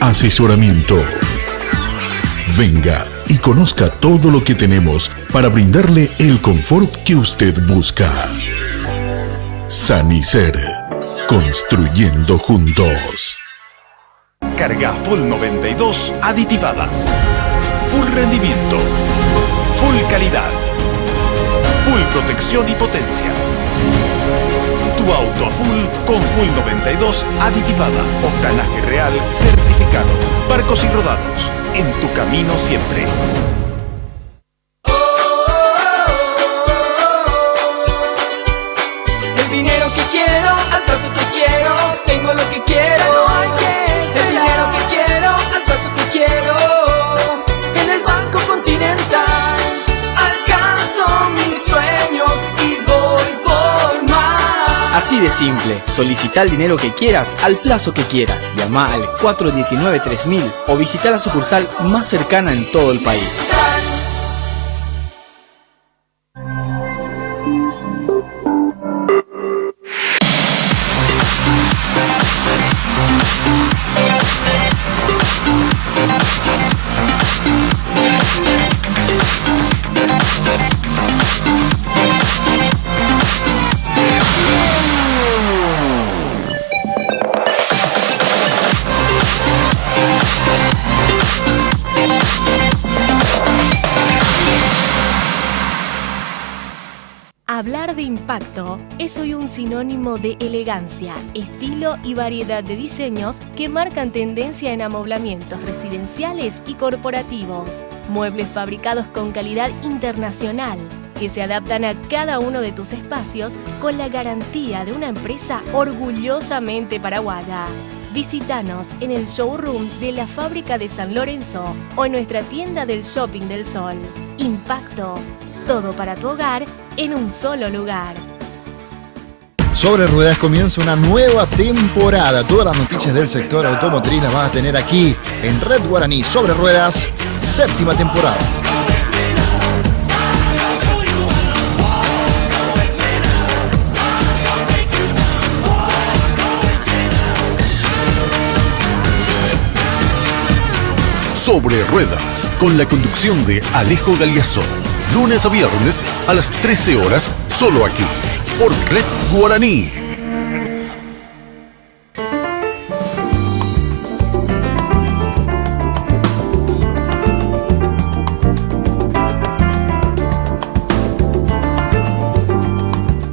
asesoramiento. Venga y conozca todo lo que tenemos para brindarle el confort que usted busca. Sanicer, construyendo juntos. Carga Full 92 aditivada. Full rendimiento. Full calidad. Full protección y potencia. Tu auto a full con Full 92 aditivada. Octanaje real certificado. Barcos y rodados. En tu camino siempre. El dinero que quiero, al paso que quiero, tengo lo que quiero. No hay que esperar. El dinero que quiero, al paso que quiero, en el Banco Continental. Alcanzo mis sueños y voy por más. Así de simple, solicita el dinero que quieras al plazo que quieras. Llama al 419-3000 o visita la sucursal más cercana en todo el país. Hablar de impacto es hoy un sinónimo de elegancia, estilo y variedad de diseños que marcan tendencia en amoblamientos residenciales y corporativos. Muebles fabricados con calidad internacional que se adaptan a cada uno de tus espacios con la garantía de una empresa orgullosamente paraguaya. Visítanos en el showroom de la fábrica de San Lorenzo o en nuestra tienda del Shopping del Sol. Impacto. Todo para tu hogar en un solo lugar. Sobre Ruedas comienza una nueva temporada. Todas las noticias del sector automotriz las vas a tener aquí en Red Guaraní. Sobre Ruedas, séptima temporada. Sobre Ruedas, con la conducción de Alejo Galiazo. Lunes a viernes a las 13 horas, solo aquí, por Red Guaraní.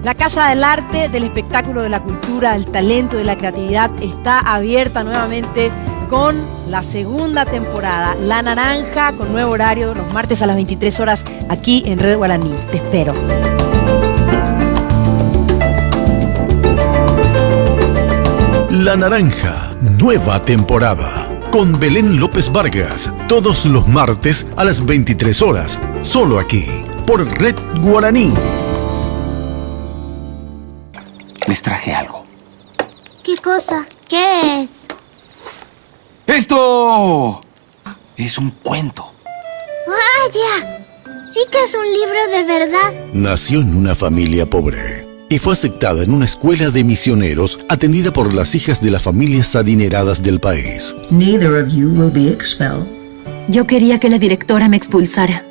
La Casa del Arte, del Espectáculo, de la Cultura, del Talento, de la Creatividad está abierta nuevamente con la segunda temporada. La Naranja, con nuevo horario, los martes a las 23 horas, aquí en Red Guaraní. Te espero. La Naranja, nueva temporada. Con Belén López Vargas, todos los martes a las 23 horas, solo aquí, por Red Guaraní. Les traje algo. ¿Qué cosa? ¿Qué es? ¡Esto! Es un cuento. ¡Vaya! Sí que es un libro de verdad. Nació en una familia pobre y fue aceptada en una escuela de misioneros atendida por las hijas de las familias adineradas del país. Neither of you will be expelled. Yo quería que la directora me expulsara,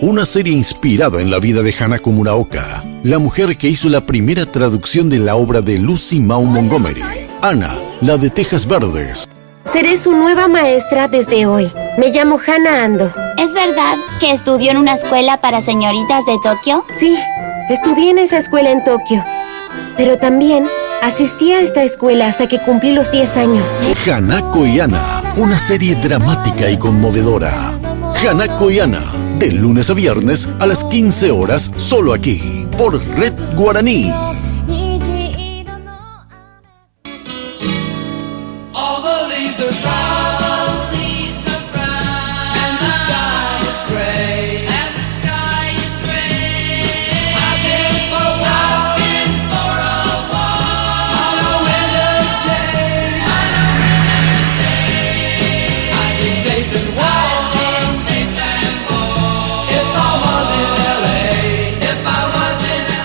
una serie inspirada en la vida de Hanako Muraoka, la mujer que hizo la primera traducción de la obra de Lucy Maud Montgomery. Ana, la de Tejas Verdes. Seré su nueva maestra desde hoy. Me llamo Hana Ando. ¿Es verdad que estudió en una escuela para señoritas de Tokio? Sí, estudié en esa escuela en Tokio. Pero también asistí a esta escuela hasta que cumplí los 10 años. Hanako y Ana, una serie dramática y conmovedora. Hanako y Ana, de lunes a viernes a las 15 horas, solo aquí, por Red Guaraní.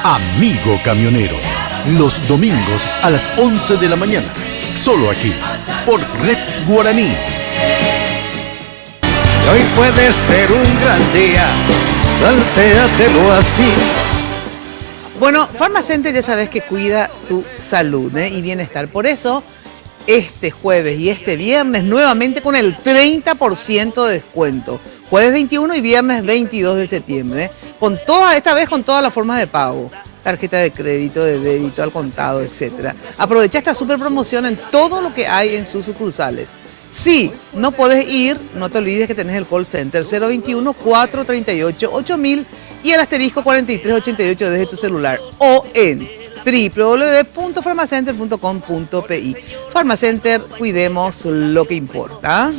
Amigo Camionero, los domingos a las 11 de la mañana, solo aquí, por Red Guaraní. Hoy puede ser un gran día, plantéatelo así. Bueno, Farmacenter ya sabes que cuida tu salud y bienestar. Por eso, este jueves y este viernes, nuevamente con el 30% de descuento. Jueves 21 y viernes 22 de septiembre. Esta vez con todas las formas de pago. Tarjeta de crédito, de débito, al contado, etc. Aprovecha esta super promoción en todo lo que hay en sus sucursales. Si no puedes ir, no te olvides que tenés el call center 021-438-8000 y el asterisco 4388 desde tu celular o en www.farmacenter.com.pi. Farmacenter, cuidemos lo que importa.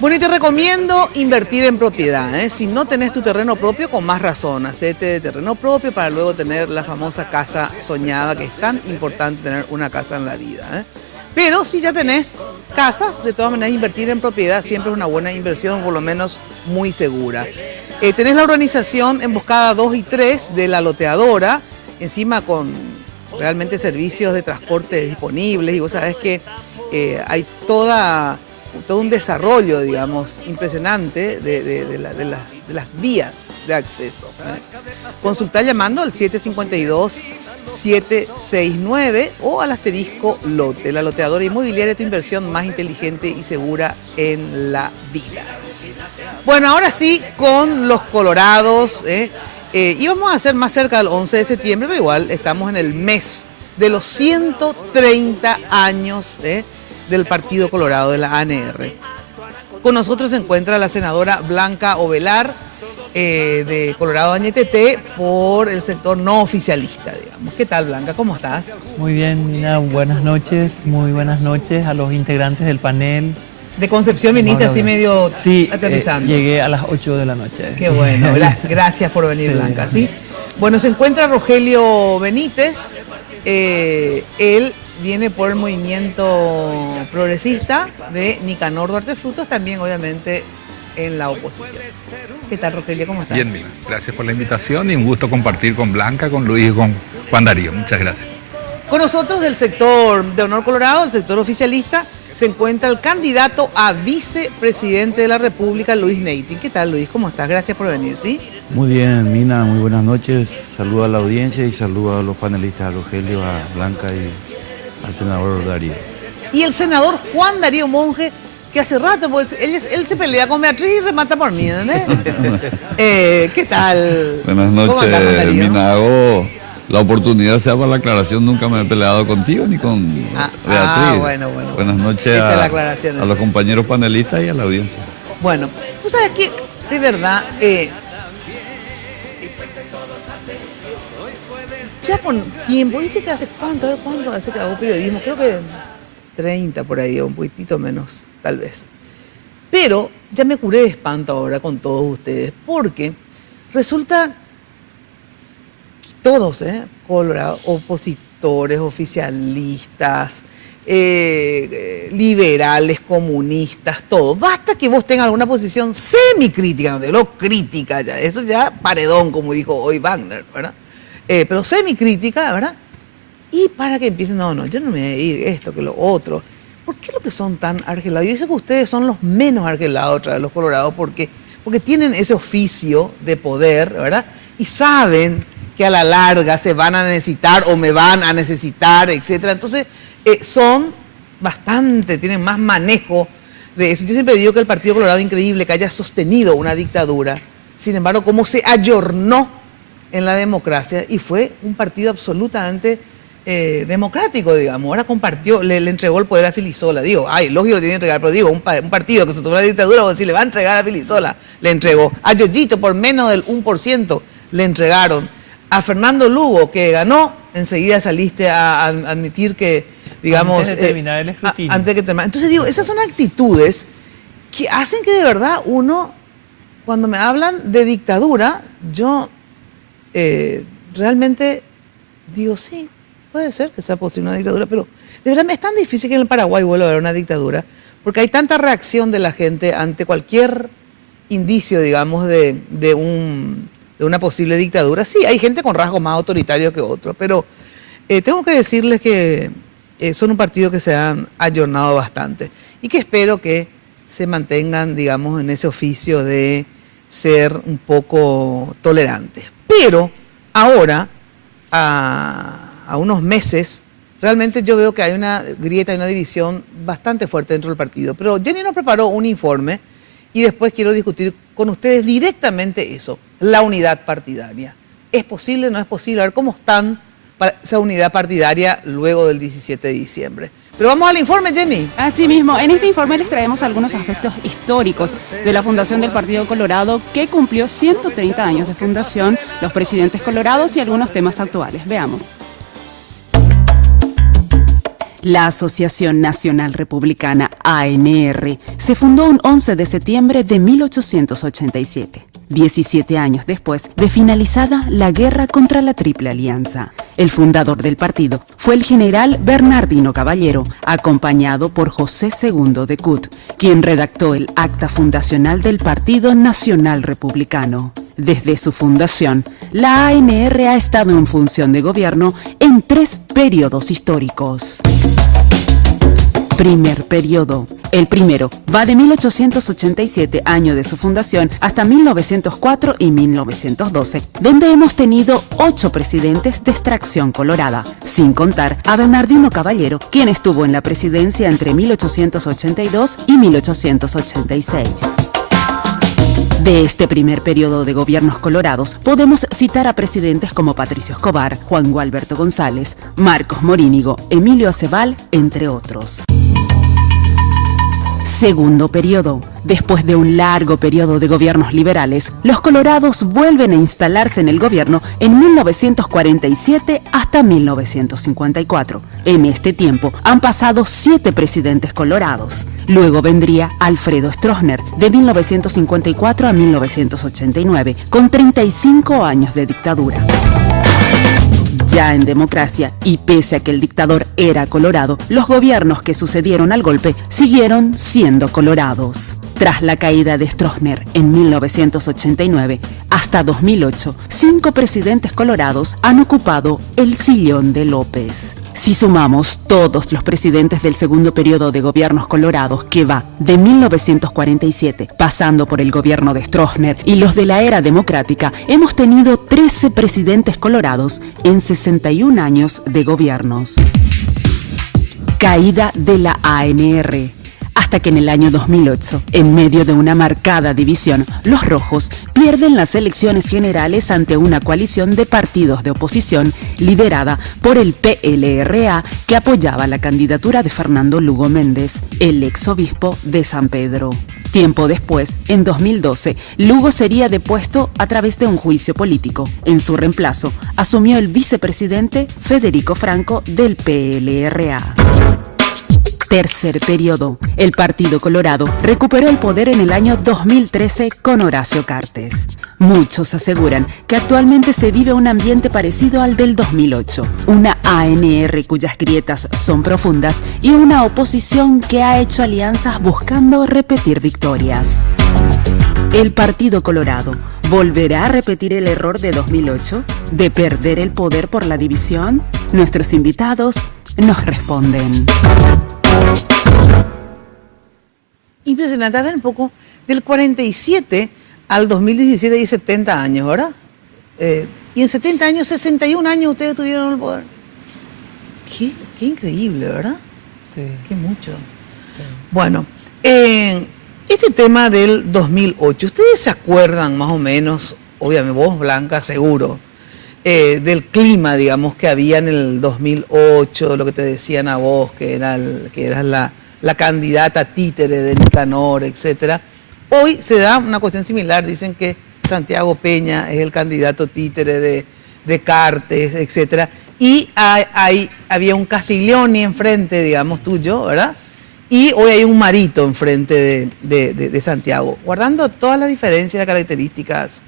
Bueno, y te recomiendo invertir en propiedad, ¿eh? Si no tenés tu terreno propio, con más razón, hacete de terreno propio para luego tener la famosa casa soñada, que es tan importante tener una casa en la vida, ¿eh? Pero si ya tenés casas, de todas maneras invertir en propiedad siempre es una buena inversión, por lo menos muy segura. Tenés la urbanización Emboscada 2 y 3 de La Loteadora, encima con realmente servicios de transporte disponibles, y vos sabés que hay todo un desarrollo, digamos, impresionante de las vías de acceso, ¿eh? Consultá llamando al 752-769 o al asterisco Lote, la loteadora inmobiliaria, tu inversión más inteligente y segura en la vida. Bueno, ahora sí, con los colorados, íbamos a hacer más cerca del 11 de septiembre, pero igual estamos en el mes de los 130 años, del Partido Colorado, de la ANR. Con nosotros se encuentra la senadora Blanca Ovelar, de Colorado Añetete, por el sector no oficialista, digamos. ¿Qué tal, Blanca? ¿Cómo estás? Muy bien, Nina, buenas noches, muy buenas noches a los integrantes del panel. De Concepción viniste así medio aterrizando. Llegué a las 8 de la noche. Qué bueno, gracias por venir, sí, Blanca. ¿Sí? Bueno, se encuentra Rogelio Benítez, él viene por el movimiento progresista de Nicanor Duarte Frutos, también obviamente en la oposición. ¿Qué tal, Rogelio? ¿Cómo estás? Bien, Mila. Gracias por la invitación y un gusto compartir con Blanca, con Luis y con Juan Darío. Muchas gracias. Con nosotros del sector de Honor Colorado, el sector oficialista, se encuentra el candidato a vicepresidente de la República, Luis Neiting. ¿Qué tal, Luis? ¿Cómo estás? Gracias por venir, ¿sí? Muy bien, Mina, muy buenas noches. Saludo a la audiencia y saludo a los panelistas, a Rogelio, a Blanca y al senador Darío. Y el senador Juan Darío Monge, que hace rato, pues él se pelea con Beatriz y remata por mí, ¿no? ¿Qué tal? Buenas noches, Mina. Hago la oportunidad, sea para la aclaración, nunca me he peleado contigo ni con Beatriz. Bueno. Buenas noches a los compañeros panelistas y a la audiencia. Bueno, tú sabes que, de verdad, ya con tiempo, ¿viste que hace cuánto hace que hago periodismo? Creo que 30 por ahí, o un poquitito menos, tal vez. Pero ya me curé de espanto ahora con todos ustedes, porque resulta que todos, Colorado, opositores, oficialistas, liberales, comunistas, todo. Basta que vos tengas alguna posición semicrítica, no te lo crítica ya, eso ya paredón, como dijo hoy Wagner, ¿verdad? Pero semicrítica, ¿verdad? Y para que empiecen, no, yo no me voy a ir, esto, que lo otro. ¿Por qué lo que son tan argelados? Yo sé que ustedes son los menos argelados, otra vez, los colorados, porque porque tienen ese oficio de poder, ¿verdad? Y saben que a la larga se van a necesitar o me van a necesitar, etcétera. Entonces, tienen más manejo de eso. Yo siempre digo que el Partido Colorado es increíble que haya sostenido una dictadura. Sin embargo, cómo se ayornó en la democracia y fue un partido absolutamente democrático, digamos. Ahora compartió, le entregó el poder a Filisola. Digo, lógico le tiene que entregar, pero digo, un partido que se tomó una dictadura, o si le va a entregar a Filisola, le entregó. A Yoyito, por menos del 1%, le entregaron. A Fernando Lugo, que ganó, enseguida saliste a admitir que, digamos... Antes de terminar el escrutinio. Antes de terminar. Entonces digo, esas son actitudes que hacen que de verdad uno, cuando me hablan de dictadura, yo realmente digo, sí, puede ser que sea posible una dictadura, pero de verdad es tan difícil que en el Paraguay vuelva a haber una dictadura, porque hay tanta reacción de la gente ante cualquier indicio, digamos, de una posible dictadura. Sí, hay gente con rasgos más autoritarios que otros, pero tengo que decirles que son un partido que se han ayornado bastante y que espero que se mantengan, digamos, en ese oficio de ser un poco tolerantes. Pero ahora, a unos meses, realmente yo veo que hay una grieta y una división bastante fuerte dentro del partido. Pero Jenny nos preparó un informe y después quiero discutir con ustedes directamente eso, la unidad partidaria. ¿Es posible o no es posible? A ver cómo están para esa unidad partidaria luego del 17 de diciembre. Pero vamos al informe, Jenny. Así mismo, en este informe les traemos algunos aspectos históricos de la fundación del Partido Colorado, que cumplió 130 años de fundación, los presidentes colorados y algunos temas actuales. Veamos. La Asociación Nacional Republicana, ANR, se fundó un 11 de septiembre de 1887, 17 años después de finalizada la guerra contra la Triple Alianza. El fundador del partido fue el general Bernardino Caballero, acompañado por José II de Cut, quien redactó el acta fundacional del Partido Nacional Republicano. Desde su fundación, la ANR ha estado en función de gobierno en 3 periodos históricos. Primer periodo. El primero va de 1887, año de su fundación, hasta 1904 y 1912, donde hemos tenido 8 presidentes de extracción colorada, sin contar a Bernardino Caballero, quien estuvo en la presidencia entre 1882 y 1886. De este primer periodo de gobiernos colorados podemos citar a presidentes como Patricio Escobar, Juan Gualberto González, Marcos Morínigo, Emilio Aceval, entre otros. Segundo periodo. Después de un largo periodo de gobiernos liberales, los colorados vuelven a instalarse en el gobierno en 1947 hasta 1954. En este tiempo han pasado 7 presidentes colorados. Luego vendría Alfredo Stroessner, de 1954 a 1989, con 35 años de dictadura. Ya en democracia, y pese a que el dictador era colorado, los gobiernos que sucedieron al golpe siguieron siendo colorados. Tras la caída de Stroessner en 1989 hasta 2008, 5 presidentes colorados han ocupado el sillón de López. Si sumamos todos los presidentes del segundo periodo de gobiernos colorados, que va de 1947, pasando por el gobierno de Stroessner y los de la era democrática, hemos tenido 13 presidentes colorados en 61 años de gobiernos. Caída de la ANR. Hasta que en el año 2008, en medio de una marcada división, los rojos pierden las elecciones generales ante una coalición de partidos de oposición liderada por el PLRA, que apoyaba la candidatura de Fernando Lugo Méndez, el exobispo de San Pedro. Tiempo después, en 2012, Lugo sería depuesto a través de un juicio político. En su reemplazo, asumió el vicepresidente Federico Franco del PLRA. Tercer periodo. El Partido Colorado recuperó el poder en el año 2013 con Horacio Cartes. Muchos aseguran que actualmente se vive un ambiente parecido al del 2008, una ANR cuyas grietas son profundas y una oposición que ha hecho alianzas buscando repetir victorias. ¿El Partido Colorado volverá a repetir el error de 2008, de perder el poder por la división? Nuestros invitados nos responden. Impresionante, a ver un poco, del 47 al 2017 y 70 años, ¿verdad? Y en 70 años, 61 años ustedes tuvieron el poder. Qué increíble, ¿verdad? Sí. Qué mucho. Sí. Bueno, este tema del 2008, ¿ustedes se acuerdan más o menos, obviamente vos, Blanca, seguro, del clima, digamos, que había en el 2008, lo que te decían a vos, que eras la candidata títere de Nicanor, etcétera? Hoy se da una cuestión similar, dicen que Santiago Peña es el candidato títere de Cartes, etcétera, y había un Castiglioni enfrente, digamos, tuyo, ¿verdad? Y hoy hay un Marito enfrente de Santiago, guardando todas las diferencias de características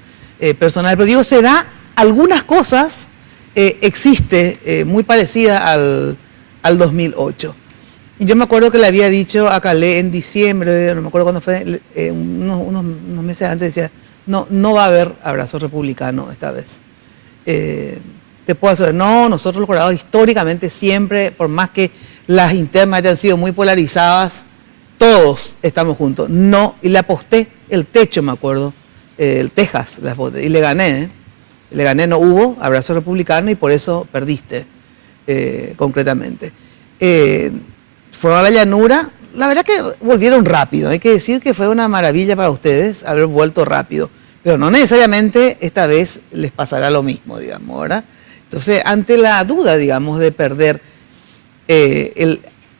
personales. Pero digo, se da algunas cosas, existe muy parecida al 2008. Y yo me acuerdo que le había dicho a Calé en diciembre, no me acuerdo cuándo fue, unos meses antes, decía, no va a haber abrazo republicano esta vez. Te puedo asegurar, no, nosotros los colorados históricamente siempre, por más que las internas hayan sido muy polarizadas, todos estamos juntos. No, y le aposté el techo, me acuerdo, el Texas, le aposté, y le gané. Le gané, no hubo abrazo republicano y por eso perdiste, concretamente. Fueron a la llanura, la verdad que volvieron rápido, hay que decir que fue una maravilla para ustedes haber vuelto rápido, pero no necesariamente esta vez les pasará lo mismo, digamos, ¿verdad? Entonces, ante la duda, digamos, de perder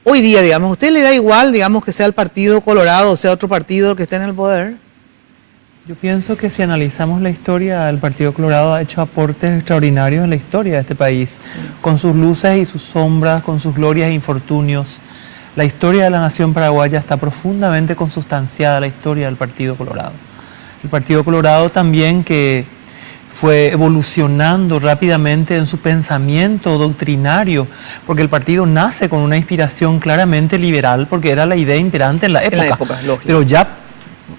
hoy día, digamos, ¿a usted le da igual, digamos, que sea el Partido Colorado o sea otro partido que esté en el poder? Yo pienso que si analizamos la historia, el Partido Colorado ha hecho aportes extraordinarios en la historia de este país, con sus luces y sus sombras, con sus glorias e infortunios. La historia de la nación paraguaya está profundamente consustanciada a la historia del Partido Colorado. El Partido Colorado también que fue evolucionando rápidamente en su pensamiento doctrinario, porque el partido nace con una inspiración claramente liberal, porque era la idea imperante en la época, pero ya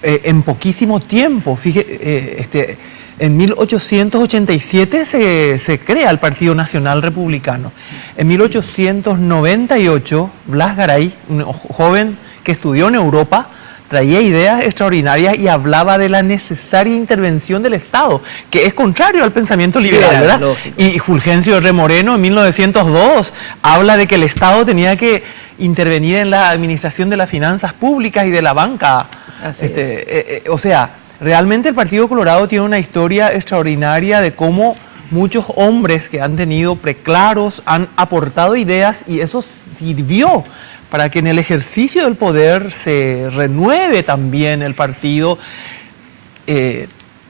en poquísimo tiempo, fíjate, en 1887 se crea el Partido Nacional Republicano. En 1898, Blas Garay, un joven que estudió en Europa, traía ideas extraordinarias y hablaba de la necesaria intervención del Estado, que es contrario al pensamiento liberal, ¿verdad? Lógico. Y Fulgencio R. Moreno en 1902 habla de que el Estado tenía que intervenir en la administración de las finanzas públicas y de la banca. O sea, realmente el Partido Colorado tiene una historia extraordinaria de cómo muchos hombres que han tenido preclaros han aportado ideas y eso sirvió para que en el ejercicio del poder se renueve también el partido,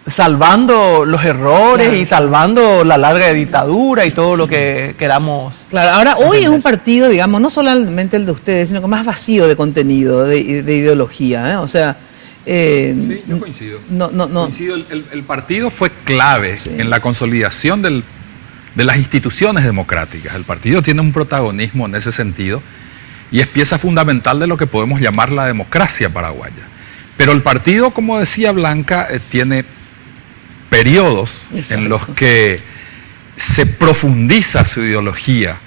salvando los errores y salvando la larga dictadura y todo lo que queramos. Claro, ahora hoy entender. Es un partido, digamos, no solamente el de ustedes, sino que más vacío de contenido, de ideología, ¿eh? O sea... sí, yo coincido. Coincido, el partido fue clave en la consolidación de las instituciones democráticas. El partido tiene un protagonismo en ese sentido y es pieza fundamental de lo que podemos llamar la democracia paraguaya. Pero el partido, como decía Blanca, tiene periodos en los que se profundiza su ideología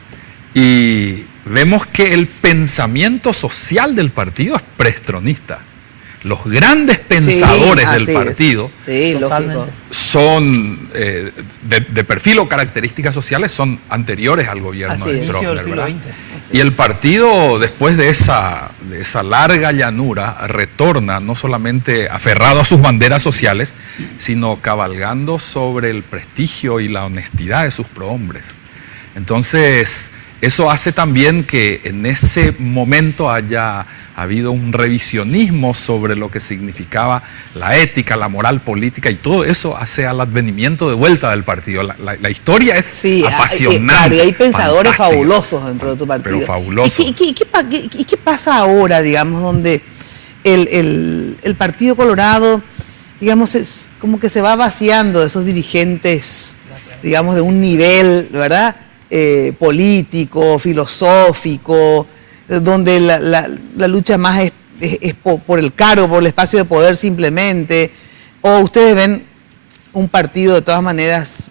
y vemos que el pensamiento social del partido es preestronista. Los grandes pensadores del partido son de perfil o características sociales son anteriores al gobierno de Stroessner, ¿verdad? Y el partido, después de esa larga llanura, retorna no solamente aferrado a sus banderas sociales, sino cabalgando sobre el prestigio y la honestidad de sus prohombres. Entonces, eso hace también que en ese momento haya habido un revisionismo sobre lo que significaba la ética, la moral política, y todo eso hace al advenimiento de vuelta del partido. La historia es apasionante. Claro, y hay pensadores fabulosos dentro de tu partido. Pero fabulosos. ¿Y qué pasa ahora, digamos, donde el Partido Colorado, digamos, es como que se va vaciando de esos dirigentes, digamos, de un nivel, ¿verdad?, político, filosófico, donde la lucha más es por el cargo, por el espacio de poder simplemente, o ustedes ven un partido de todas maneras...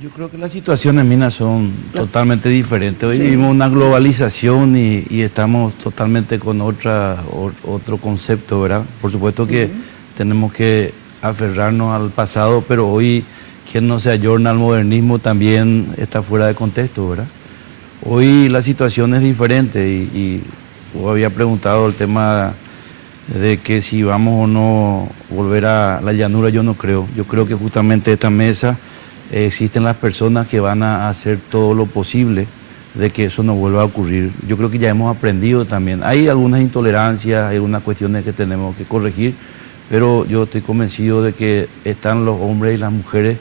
Yo creo que las situaciones, Mina, son totalmente diferentes. Hoy vivimos una globalización y estamos totalmente con otro concepto, ¿verdad? Por supuesto que tenemos que aferrarnos al pasado, pero hoy quien no se ayorna al modernismo también está fuera de contexto, ¿verdad? Hoy la situación es diferente y vos había preguntado el tema de que si vamos o no volver a la llanura, yo no creo. Yo creo que justamente esta mesa existen las personas que van a hacer todo lo posible de que eso no vuelva a ocurrir. Yo creo que ya hemos aprendido también. Hay algunas intolerancias, hay algunas cuestiones que tenemos que corregir, pero yo estoy convencido de que están los hombres y las mujeres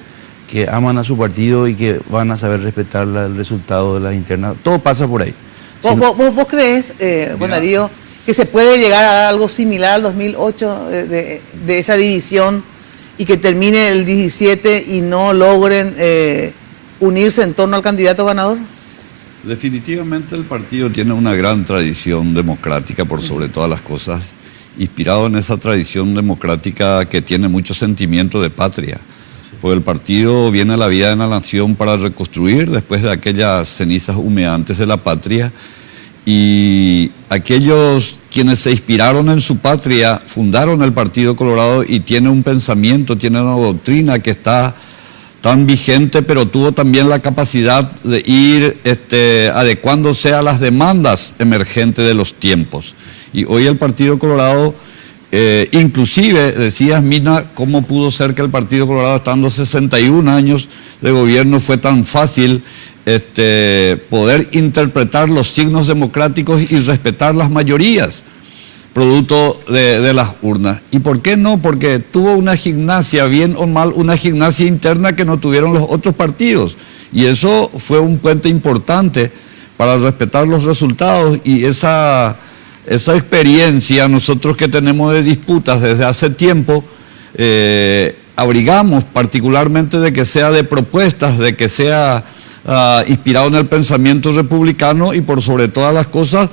que aman a su partido y que van a saber respetar el resultado de las internas. Todo pasa por ahí. ¿Vos crees, bueno, Darío, que se puede llegar a algo similar al 2008 de esa división y que termine el 17 y no logren unirse en torno al candidato ganador? Definitivamente el partido tiene una gran tradición democrática por sobre todas las cosas, inspirado en esa tradición democrática que tiene mucho sentimiento de patria. Pues el partido viene a la vida de la nación para reconstruir después de aquellas cenizas humeantes de la patria, y aquellos quienes se inspiraron en su patria fundaron el Partido Colorado y tiene un pensamiento, tiene una doctrina que está tan vigente, pero tuvo también la capacidad de ir adecuándose a las demandas emergentes de los tiempos. Y hoy el Partido Colorado, inclusive, decías, Mina, ¿cómo pudo ser que el Partido Colorado, estando 61 años de gobierno, fue tan fácil poder interpretar los signos democráticos y respetar las mayorías, producto de las urnas? ¿Y por qué no? Porque tuvo una gimnasia, bien o mal, una gimnasia interna que no tuvieron los otros partidos. Y eso fue un puente importante para respetar los resultados, y esa experiencia nosotros que tenemos de disputas desde hace tiempo, abrigamos particularmente de que sea de propuestas, de que sea inspirado en el pensamiento republicano y por sobre todas las cosas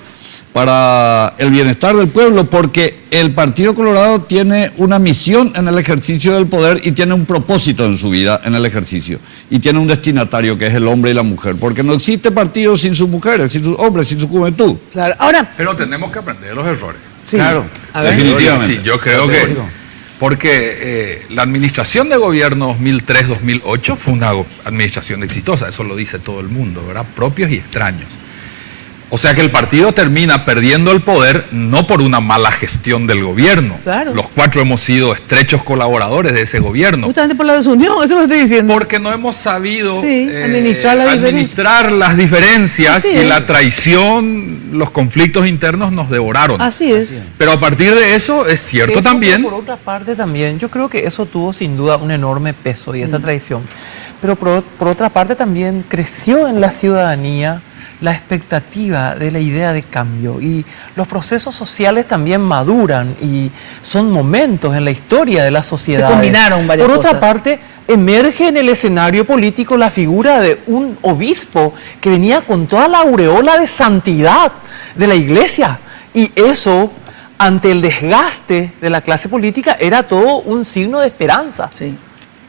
para el bienestar del pueblo, porque el Partido Colorado tiene una misión en el ejercicio del poder y tiene un propósito en su vida en el ejercicio, y tiene un destinatario que es el hombre y la mujer, porque no existe partido sin sus mujeres, sin sus hombres, sin su juventud. Claro. Ahora, pero tenemos que aprender de los errores. Sí. Claro, definitivamente. Sí, yo creo que porque la administración de gobierno 2003-2008 fue una administración exitosa, eso lo dice todo el mundo, ¿verdad? Propios y extraños. O sea que el partido termina perdiendo el poder no por una mala gestión del gobierno. Claro. Los cuatro hemos sido estrechos colaboradores de ese gobierno. Justamente por la desunión, eso lo estoy diciendo. Porque no hemos sabido administrar las diferencias y la traición, los conflictos internos nos devoraron. Así es. Pero a partir de eso es cierto eso, también. Por otra parte también, yo creo que eso tuvo sin duda un enorme peso y esa traición. Pero por otra parte también creció en la ciudadanía la expectativa de la idea de cambio, y los procesos sociales también maduran y son momentos en la historia de la sociedad. Se combinaron varias cosas. Por otra parte, emerge en el escenario político la figura de un obispo que venía con toda la aureola de santidad de la iglesia, y eso, ante el desgaste de la clase política, era todo un signo de esperanza. Sí.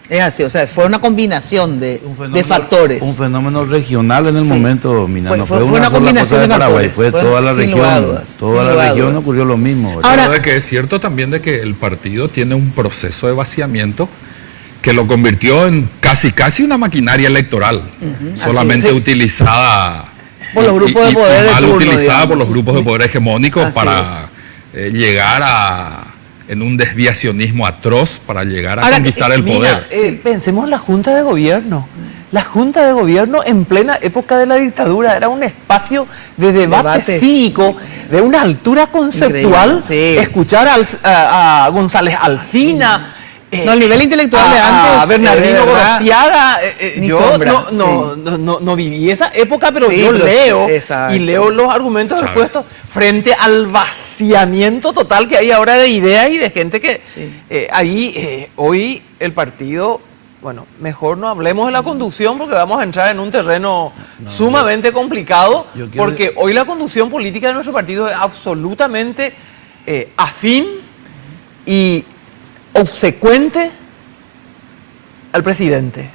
Es así, o sea, fue una combinación de factores. Un fenómeno regional en el momento, Mina, no fue una combinación de Paraguay, factores. fue toda la región. Toda la región ocurrió lo mismo. Ahora, de que es cierto también de que el partido tiene un proceso de vaciamiento que lo convirtió en casi una maquinaria electoral, solamente utilizada por los grupos de poder mal utilizada por los grupos de poder hegemónicos para llegar en un desviacionismo atroz para llegar a conquistar el poder. Pensemos en la Junta de Gobierno. La Junta de Gobierno en plena época de la dictadura era un espacio de debate cívico de una altura conceptual. Escuchar a González Alsina, el nivel intelectual de antes, a Bernardino Gorostiaga, yo no viví esa época, pero yo leo y leo los argumentos expuestos frente al vaciamiento total que hay ahora de ideas y de gente que hoy el partido, bueno, mejor no hablemos de la conducción porque vamos a entrar en un terreno sumamente complicado, porque hoy la conducción política de nuestro partido es absolutamente afín y obsecuente al presidente.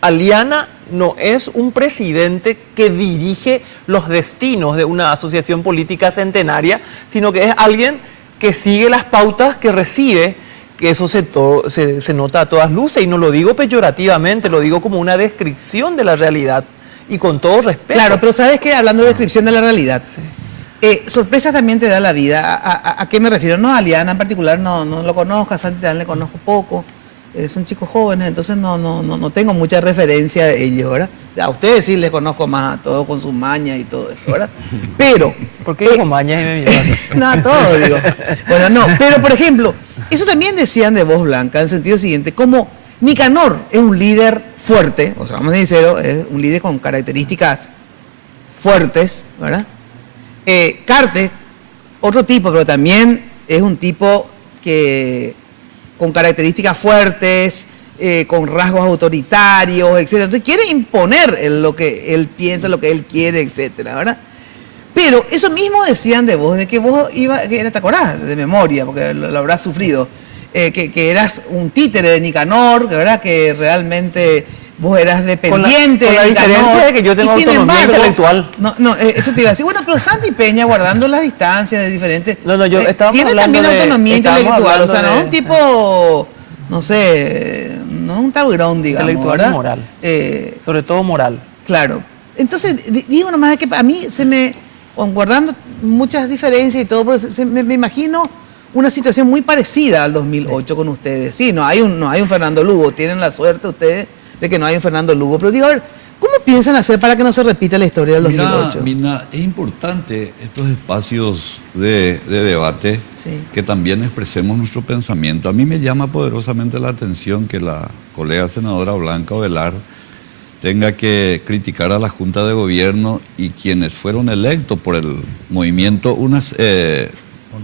Aliana no es un presidente que dirige los destinos de una asociación política centenaria, sino que es alguien que sigue las pautas que recibe que eso se nota a todas luces, y no lo digo peyorativamente, lo digo como una descripción de la realidad, y con todo respeto. Claro, pero ¿sabes qué? Hablando de descripción de la realidad, sorpresas también te da la vida. ¿A qué me refiero? No, a Liana en particular no lo conozco, a Santi también le conozco poco. Son chicos jóvenes, entonces no tengo mucha referencia de ellos, ¿verdad? A ustedes sí les conozco más a todos con sus mañas y todo esto, ¿verdad? Pero... ¿Por qué digo mañas y me miran? No, a todos digo. Bueno, no, pero por ejemplo, eso también decían de Voz Blanca, en el sentido siguiente, como Nicanor es un líder fuerte, o sea, vamos a decir sinceros, es un líder con características fuertes, ¿verdad? Carte, otro tipo, pero también es un tipo que... con características fuertes, con rasgos autoritarios, etcétera. Entonces quiere imponer lo que él piensa, lo que él quiere, etcétera, ¿verdad? Pero eso mismo decían de vos, de que vos te acordás de memoria, porque lo habrás sufrido, que eras un títere de Nicanor, ¿verdad? Que realmente vos eras dependiente con la de Nicanor. diferencia de que yo tengo autonomía intelectual. No, eso te iba a decir. Bueno, pero Santi Peña, guardando las distancias de diferentes... tiene también de, autonomía intelectual, o sea, no es un tipo, no sé, no es un taburón, digamos, intelectual, ¿verdad? Y moral. Sobre todo moral. Claro. Entonces, digo nomás que a mí guardando muchas diferencias y todo, pero me imagino una situación muy parecida al 2008 con ustedes. Sí, no hay un Fernando Lugo, tienen la suerte ustedes de que no hay un Fernando Lugo, pero digo, a ver, ¿cómo piensan hacer para que no se repita la historia del 2008? Mira, es importante estos espacios de debate, que también expresemos nuestro pensamiento. A mí me llama poderosamente la atención que la colega senadora Blanca Ovelar tenga que criticar a la Junta de Gobierno y quienes fueron electos por el movimiento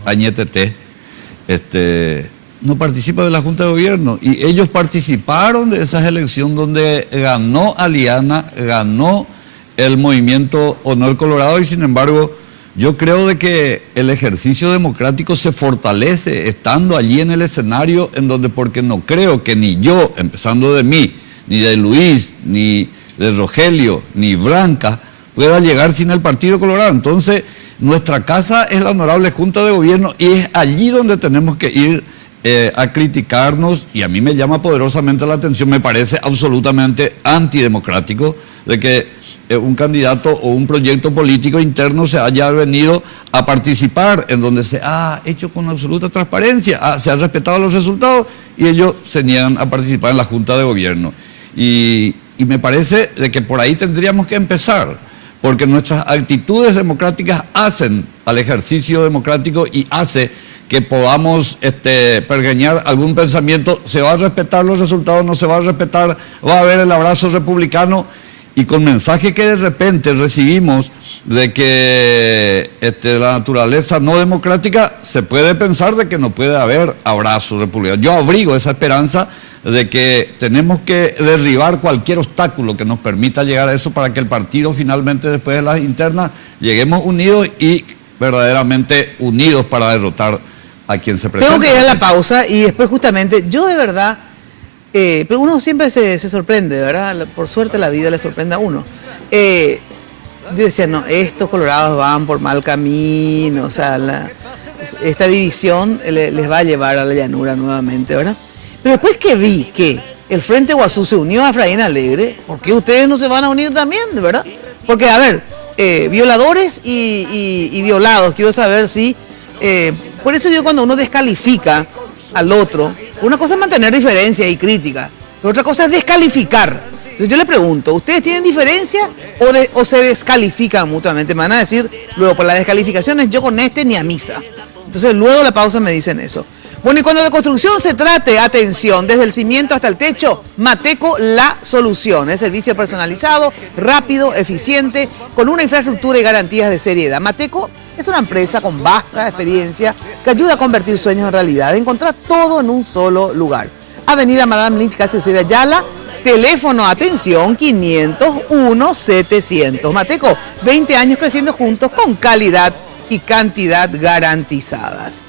Añetete, no participa de la Junta de Gobierno, y ellos participaron de esas elecciones donde ganó Aliana, ganó el movimiento Honor Colorado, y sin embargo yo creo de que el ejercicio democrático se fortalece estando allí en el escenario, en donde, porque no creo que ni yo, empezando de mí, ni de Luis, ni de Rogelio, ni Blanca, pueda llegar sin el Partido Colorado. Entonces nuestra casa es la honorable Junta de Gobierno, y es allí donde tenemos que ir a criticarnos, y a mí me llama poderosamente la atención, me parece absolutamente antidemocrático de que un candidato o un proyecto político interno se haya venido a participar en donde se ha hecho con absoluta transparencia, se han respetado los resultados, y ellos se niegan a participar en la Junta de Gobierno. Y me parece de que por ahí tendríamos que empezar, porque nuestras actitudes democráticas hacen al ejercicio democrático y hace que podamos pergeñar algún pensamiento. Se va a respetar los resultados, no se va a respetar, va a haber el abrazo republicano, y con mensajes que de repente recibimos de que la naturaleza no democrática, se puede pensar de que no puede haber abrazo republicano. Yo abrigo esa esperanza de que tenemos que derribar cualquier obstáculo que nos permita llegar a eso, para que el partido finalmente, después de las internas, lleguemos unidos y verdaderamente unidos para derrotar a quien se presenta. Tengo que ir a la pausa, y después justamente, yo de verdad, pero uno siempre se sorprende, ¿verdad? Por suerte la vida le sorprende a uno. Yo decía, no, estos colorados van por mal camino, o sea, esta división les va a llevar a la llanura nuevamente, ¿verdad? Pero después que vi que el Frente Guazú se unió a Efraín Alegre, ¿por qué ustedes no se van a unir también, verdad? Porque, a ver, violadores y violados, quiero saber si... por eso digo, cuando uno descalifica al otro, una cosa es mantener diferencia y crítica, pero otra cosa es descalificar. Entonces yo le pregunto, ¿ustedes tienen diferencia o se descalifican mutuamente? Me van a decir, luego, por las descalificaciones, yo con ni a misa. Entonces luego la pausa me dicen eso. Bueno, y cuando de construcción se trate, atención, desde el cimiento hasta el techo, Mateco la solución. Es servicio personalizado, rápido, eficiente, con una infraestructura y garantías de seriedad. Mateco es una empresa con vasta experiencia que ayuda a convertir sueños en realidad. Encontrar todo en un solo lugar. Avenida Madame Lynch, casi Eusebio Ayala. Teléfono, atención, 501-700. Mateco, 20 años creciendo juntos con calidad y cantidad garantizadas.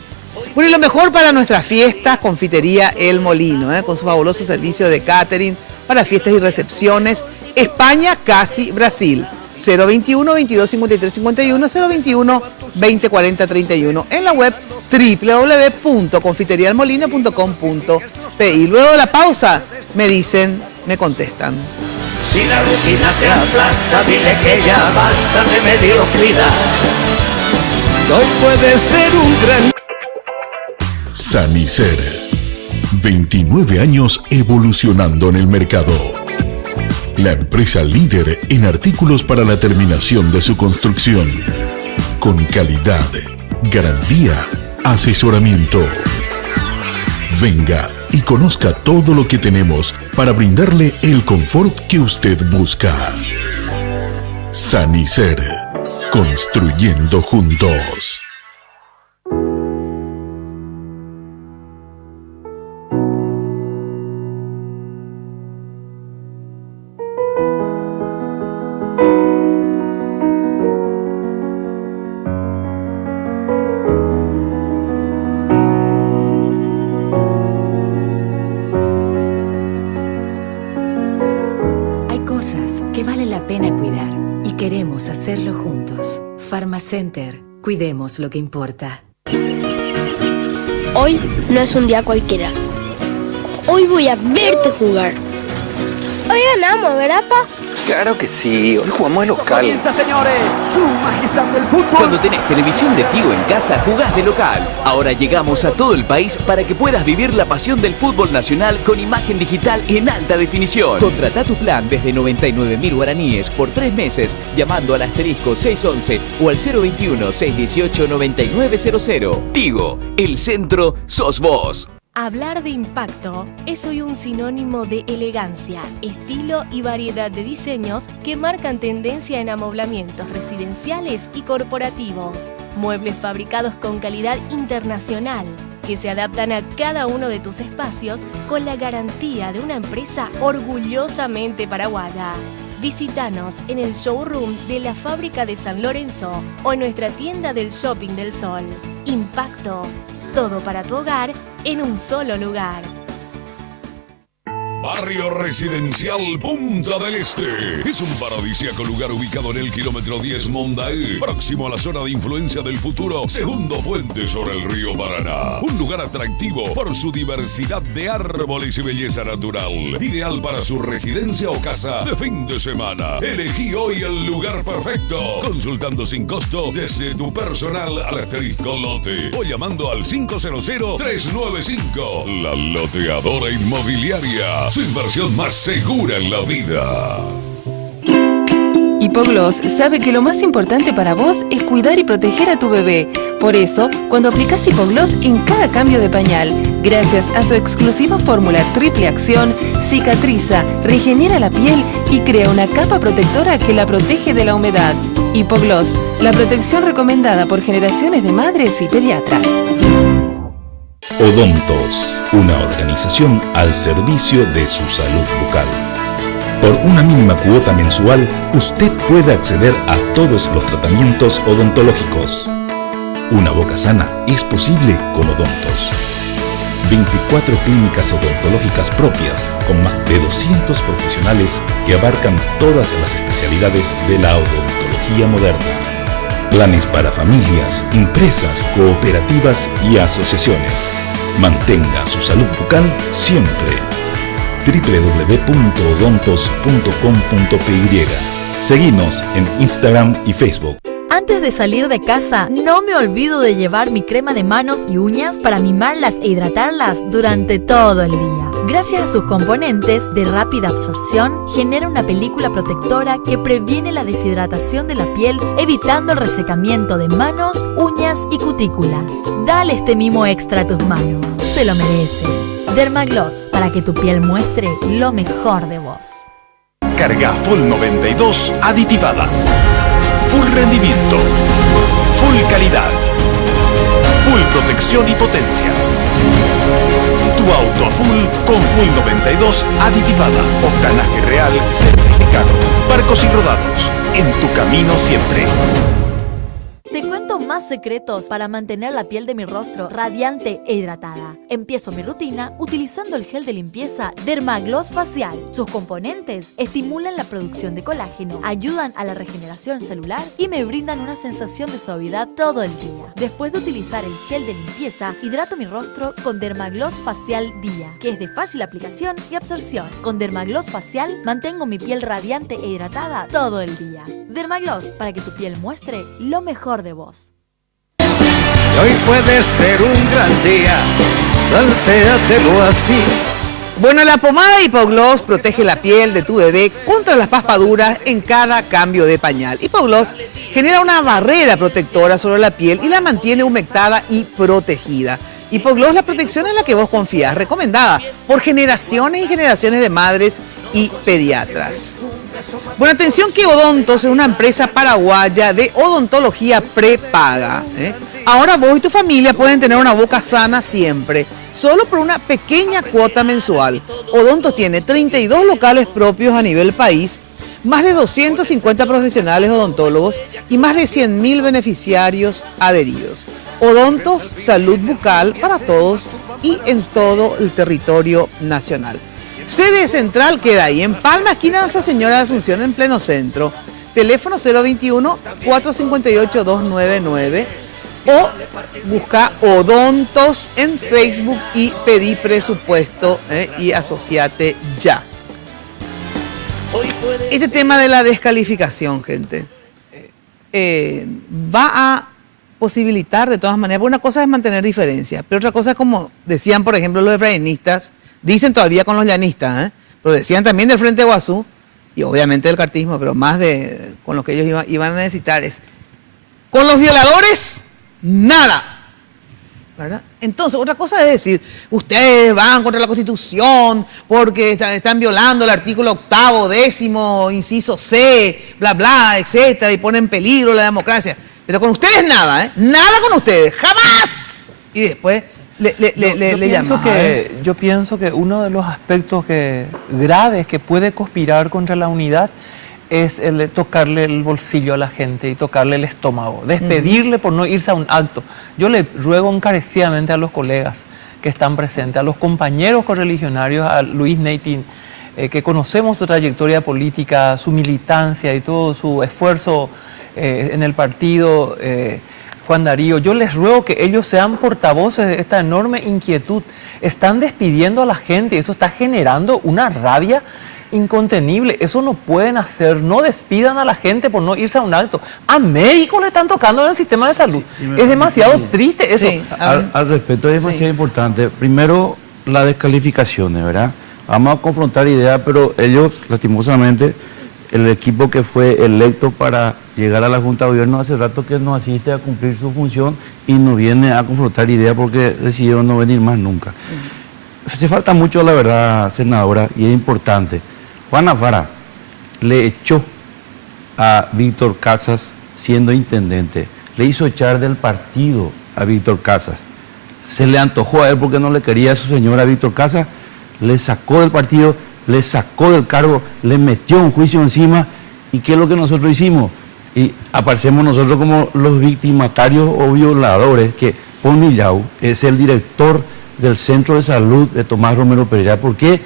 Bueno, y lo mejor para nuestras fiestas, Confitería El Molino, con su fabuloso servicio de catering para fiestas y recepciones. España, casi Brasil. 021-2253-51, 021-2040-31. En la web www.confiterialmolino.com.pi. Luego de la pausa me contestan. Si la rutina te aplasta, dile que ya basta de mediocridad. Hoy puede ser un gran... Sanicer. 29 años evolucionando en el mercado. La empresa líder en artículos para la terminación de su construcción. Con calidad, garantía, asesoramiento. Venga y conozca todo lo que tenemos para brindarle el confort que usted busca. Sanicer. Construyendo juntos. Pharmacenter, cuidemos lo que importa. Hoy no es un día cualquiera. Hoy voy a verte jugar. Hoy ganamos, ¿verdad, pa? Claro que sí, hoy jugamos de local. ¡Comienza, señores! ¡Su majestad del fútbol! Cuando tenés televisión de Tigo en casa, jugás de local. Ahora llegamos a todo el país para que puedas vivir la pasión del fútbol nacional con imagen digital en alta definición. Contratá tu plan desde 99.000 guaraníes por 3 meses llamando al asterisco 611 o al 021-618-9900. Tigo, el centro sos vos. Hablar de impacto es hoy un sinónimo de elegancia, estilo y variedad de diseños que marcan tendencia en amoblamientos residenciales y corporativos. Muebles fabricados con calidad internacional que se adaptan a cada uno de tus espacios con la garantía de una empresa orgullosamente paraguaya. Visítanos en el showroom de la fábrica de San Lorenzo o en nuestra tienda del Shopping del Sol. Impacto. Todo para tu hogar en un solo lugar. Barrio Residencial Punta del Este. Es un paradisíaco lugar ubicado en el kilómetro 10 Mondaé, próximo a la zona de influencia del futuro, segundo puente sobre el río Paraná. Un lugar atractivo por su diversidad de árboles y belleza natural. Ideal para su residencia o casa de fin de semana. Elegí hoy el lugar perfecto. Consultando sin costo desde tu personal al asterisco lote o llamando al 500-395. La Loteadora Inmobiliaria. Su inversión más segura en la vida. Hipogloss sabe que lo más importante para vos es cuidar y proteger a tu bebé. Por eso, cuando aplicas Hipogloss en cada cambio de pañal, gracias a su exclusiva fórmula triple acción, cicatriza, regenera la piel y crea una capa protectora que la protege de la humedad. Hipogloss, la protección recomendada por generaciones de madres y pediatras. Odontos, una organización al servicio de su salud bucal. Por una mínima cuota mensual, usted puede acceder a todos los tratamientos odontológicos. Una boca sana es posible con Odontos. 24 clínicas odontológicas propias con más de 200 profesionales que abarcan todas las especialidades de la odontología moderna. Planes para familias, empresas, cooperativas y asociaciones. Mantenga su salud bucal siempre. www.odontos.com.py. Seguinos en Instagram y Facebook. Antes de salir de casa, no me olvido de llevar mi crema de manos y uñas para mimarlas e hidratarlas durante todo el día. Gracias a sus componentes de rápida absorción, genera una película protectora que previene la deshidratación de la piel, evitando el resecamiento de manos, uñas y cutículas. Dale este mimo extra a tus manos, se lo merece. Dermagloss, para que tu piel muestre lo mejor de vos. Carga Full 92 aditivada. Full rendimiento. Full calidad. Full protección y potencia. Tu auto a full con Full 92 aditivada. Octanaje real certificado. Barcos y rodados. En tu camino siempre. Te cuento Descubro más secretos para mantener la piel de mi rostro radiante e hidratada. Empiezo mi rutina utilizando el gel de limpieza Dermagloss Facial. Sus componentes estimulan la producción de colágeno, ayudan a la regeneración celular y me brindan una sensación de suavidad todo el día. Después de utilizar el gel de limpieza, hidrato mi rostro con Dermagloss Facial Día, que es de fácil aplicación y absorción. Con Dermagloss Facial mantengo mi piel radiante e hidratada todo el día. Dermagloss, para que tu piel muestre lo mejor de vos. Hoy puede ser un gran día, plantéatelo así. Bueno, la pomada Hipogloss protege la piel de tu bebé contra las paspaduras en cada cambio de pañal. Hipogloss genera una barrera protectora sobre la piel y la mantiene humectada y protegida. Hipogloss, la protección en la que vos confías, recomendada por generaciones y generaciones de madres y pediatras. Bueno, atención que Odontos es una empresa paraguaya de odontología prepaga. Ahora vos y tu familia pueden tener una boca sana siempre, solo por una pequeña cuota mensual. Odontos tiene 32 locales propios a nivel país, más de 250 profesionales odontólogos y más de 100.000 beneficiarios adheridos. Odontos, salud bucal para todos y en todo el territorio nacional. Sede central queda ahí, en Palma, esquina Nuestra Señora de Asunción, en pleno centro. Teléfono 021-458-299 o busca Odontos en Facebook y pedí presupuesto y asociate ya. Este tema de la descalificación, gente, va a posibilitar de todas maneras, una cosa es mantener diferencias, pero otra cosa es, como decían por ejemplo los efraínistas, dicen todavía con los llanistas, pero decían también del Frente Guazú y obviamente del cartismo, pero más con lo que ellos iban a necesitar es, con los violadores, nada, ¿verdad? Entonces, otra cosa es decir, ustedes van contra la Constitución porque están violando el artículo 8º, 10º, inciso C, bla, bla, etcétera, y ponen en peligro la democracia. Pero con ustedes nada, nada con ustedes, jamás. Y después yo pienso que uno de los aspectos graves que puede conspirar contra la unidad es el de tocarle el bolsillo a la gente y tocarle el estómago, despedirle por no irse a un acto. Yo le ruego encarecidamente a los colegas que están presentes, a los compañeros correligionarios, a Luis Neitin, que conocemos su trayectoria política, su militancia y todo su esfuerzo en el partido, Juan Darío, yo les ruego que ellos sean portavoces de esta enorme inquietud. Están despidiendo a la gente y eso está generando una rabia incontenible. Eso no pueden hacer, no despidan a la gente por no irse a un acto. A médicos le están tocando en el sistema de salud. Es demasiado triste eso. Sí, al respecto es demasiado importante. Primero, las descalificaciones, ¿verdad? Vamos a confrontar ideas, pero ellos, lastimosamente, el equipo que fue electo para llegar a la Junta de Gobierno hace rato que no asiste a cumplir su función y no viene a confrontar ideas porque decidieron no venir más nunca. Se falta mucho, la verdad, senadora, y es importante. Juana Fara le echó a Víctor Casas siendo intendente, le hizo echar del partido a Víctor Casas. Se le antojó a él porque no le quería a su señora Víctor Casas, le sacó del partido, le sacó del cargo, le metió un juicio encima. ¿Y qué es lo que nosotros hicimos? Y aparecemos nosotros como los victimatarios o violadores, que Ponillau es el director del Centro de Salud de Tomás Romero Pereira. ¿Por qué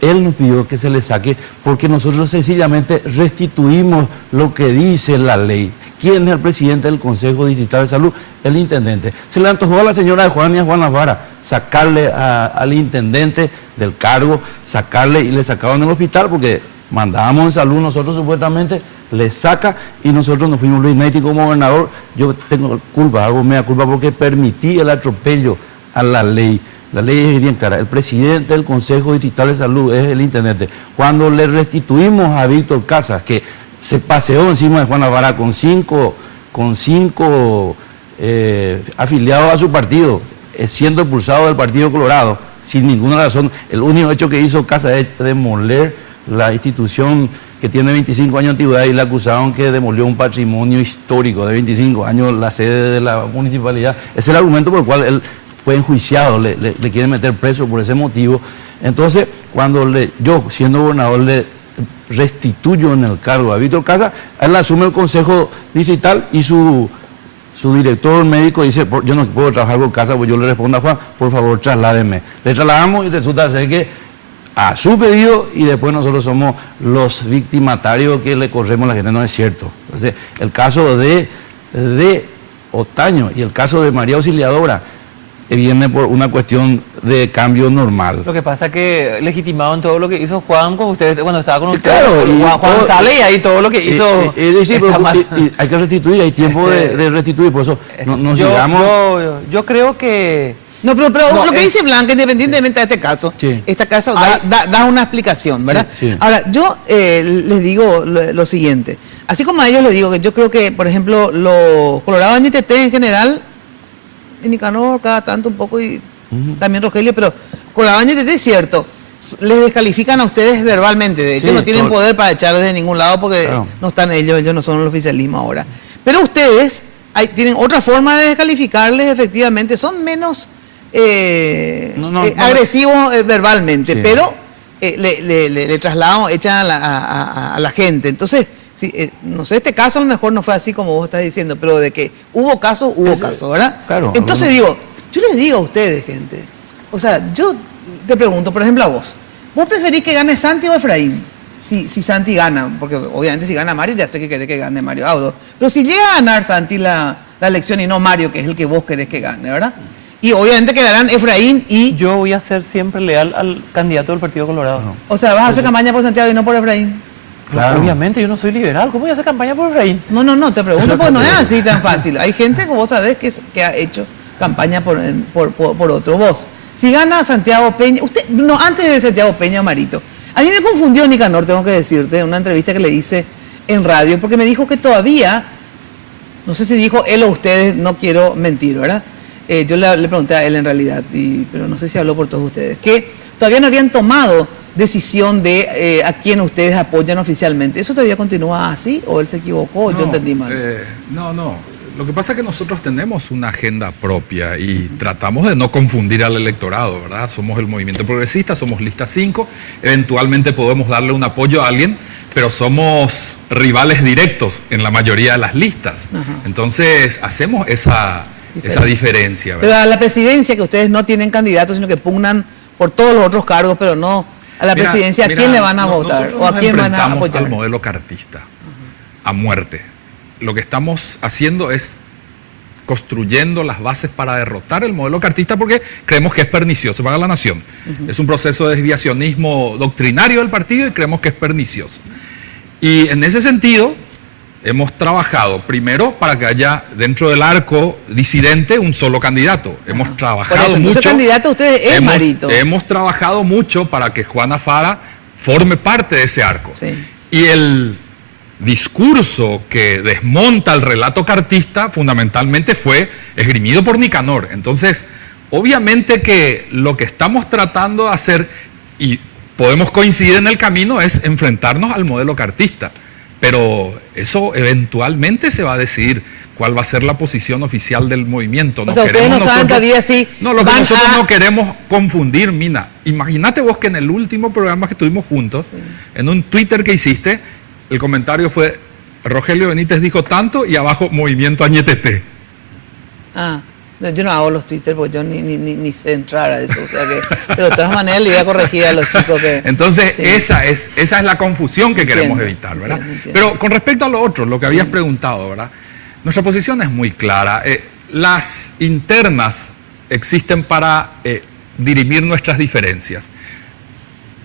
él nos pidió que se le saque? Porque nosotros sencillamente restituimos lo que dice la ley. ¿Quién es el presidente del Consejo Distrital de Salud? El intendente. Se le antojó a la señora de Juan y a Juana Fara sacarle al intendente del cargo, sacarle, y le sacaron del hospital porque mandábamos en salud nosotros supuestamente, le saca y nosotros nos fuimos. Luis Neitin como gobernador, yo tengo culpa, hago media culpa porque permití el atropello a la ley. La ley es bien clara. El presidente del Consejo Distrital de Salud es el intendente. Cuando le restituimos a Víctor Casas, que se paseó encima de Juana Fara con cinco afiliados a su partido, siendo expulsado del Partido Colorado, sin ninguna razón. El único hecho que hizo Casas es demoler la institución que tiene 25 años de antigüedad y le acusaron que demolió un patrimonio histórico de 25 años, la sede de la municipalidad. Ese es el argumento por el cual él fue enjuiciado, le quieren meter preso por ese motivo. Entonces, cuando yo, siendo gobernador, le restituyo en el cargo a Víctor Casas, él asume el Consejo Distrital y su su director médico dice, yo no puedo trabajar con casa, pues yo le respondo a Juan, por favor trasládeme. Le trasladamos y resulta ser que a su pedido y después nosotros somos los victimatarios que le corremos a la gente, no es cierto. Entonces, el caso de Otaño y el caso de María Auxiliadora viene por una cuestión de cambio normal. Lo que pasa es que legitimado en todo lo que hizo Juan con ustedes, cuando estaba con ustedes, claro, Juan sale y ahí todo lo que hizo... hay que restituir, hay tiempo de restituir, por eso no sigamos... Yo creo que... No, pero lo que dice Blanca, independientemente de este caso, esta caso da una explicación, ¿verdad? Sí. Ahora, yo les digo lo siguiente. Así como a ellos les digo que yo creo que, por ejemplo, los Colorados en ITT en general, en Nicanor cada tanto un poco, y también Rogelio, pero Colorados en ITT es cierto, les descalifican a ustedes verbalmente. De hecho, no tienen poder para echarles de ningún lado porque no están ellos no son el oficialismo ahora. Pero ustedes tienen otra forma de descalificarles, efectivamente, son menos... agresivos verbalmente, pero le trasladan, echan a la gente. Entonces, no sé, este caso a lo mejor no fue así como vos estás diciendo, pero de que hubo caso, ¿verdad? Claro. Entonces yo les digo a ustedes, gente, o sea, yo te pregunto, por ejemplo a vos preferís que gane Santi o Efraín? Si Santi gana, porque obviamente si gana Mario, ya sé que querés que gane Mario Audo, pero si llega a ganar Santi la elección y no Mario, que es el que vos querés que gane, ¿verdad? Y obviamente quedarán Efraín y... Yo voy a ser siempre leal al candidato del Partido Colorado. O sea, ¿vas a hacer campaña por Santiago y no por Efraín? Claro. Obviamente, yo no soy liberal. ¿Cómo voy a hacer campaña por Efraín? No, te pregunto porque no es así tan fácil. Hay gente que vos sabés que ha hecho campaña por otro. Vos, si gana Santiago Peña... antes de Santiago Peña, Marito. A mí me confundió Nicanor, tengo que decirte, en una entrevista que le hice en radio, porque me dijo que todavía... No sé si dijo él o ustedes, no quiero mentir, ¿verdad? Yo le pregunté a él en realidad, pero no sé si habló por todos ustedes, que todavía no habían tomado decisión de a quién ustedes apoyan oficialmente. ¿Eso todavía continúa así o él se equivocó o yo entendí mal? No. Lo que pasa es que nosotros tenemos una agenda propia y tratamos de no confundir al electorado, ¿verdad? Somos el movimiento progresista, somos lista 5, eventualmente podemos darle un apoyo a alguien, pero somos rivales directos en la mayoría de las listas. Entonces hacemos esa diferencia, ¿verdad? Pero a la presidencia, que ustedes no tienen candidatos, sino que pugnan por todos los otros cargos, pero no a la presidencia, ¿a quién le van a votar? ¿O a quién van a apoyar? Al modelo cartista, a muerte. Lo que estamos haciendo es construyendo las bases para derrotar el modelo cartista porque creemos que es pernicioso para la nación. Es un proceso de desviacionismo doctrinario del partido y creemos que es pernicioso. Y en ese sentido... hemos trabajado primero para que haya dentro del arco disidente un solo candidato. Hemos trabajado mucho. Candidato ustedes es Marito. Hemos trabajado mucho para que Juana Fara forme parte de ese arco. Sí. Y el discurso que desmonta el relato cartista fundamentalmente fue esgrimido por Nicanor. Entonces, obviamente que lo que estamos tratando de hacer, y podemos coincidir en el camino, es enfrentarnos al modelo cartista. Pero eso eventualmente se va a decidir cuál va a ser la posición oficial del movimiento. O sea, ustedes no saben todavía si... No, lo que nosotros no queremos confundir, Mina. Imagínate vos que en el último programa que estuvimos juntos, en un Twitter que hiciste, el comentario fue, Rogelio Benítez dijo tanto y abajo Movimiento Añetete. Yo no hago los Twitter porque yo ni sé entrar a eso. O sea que, pero de todas maneras le voy a corregir a los chicos que... Entonces, esa es la confusión que queremos evitar, ¿verdad? Entiendo. Pero con respecto a lo otro, lo que habías preguntado, ¿verdad? Nuestra posición es muy clara. Las internas existen para dirimir nuestras diferencias.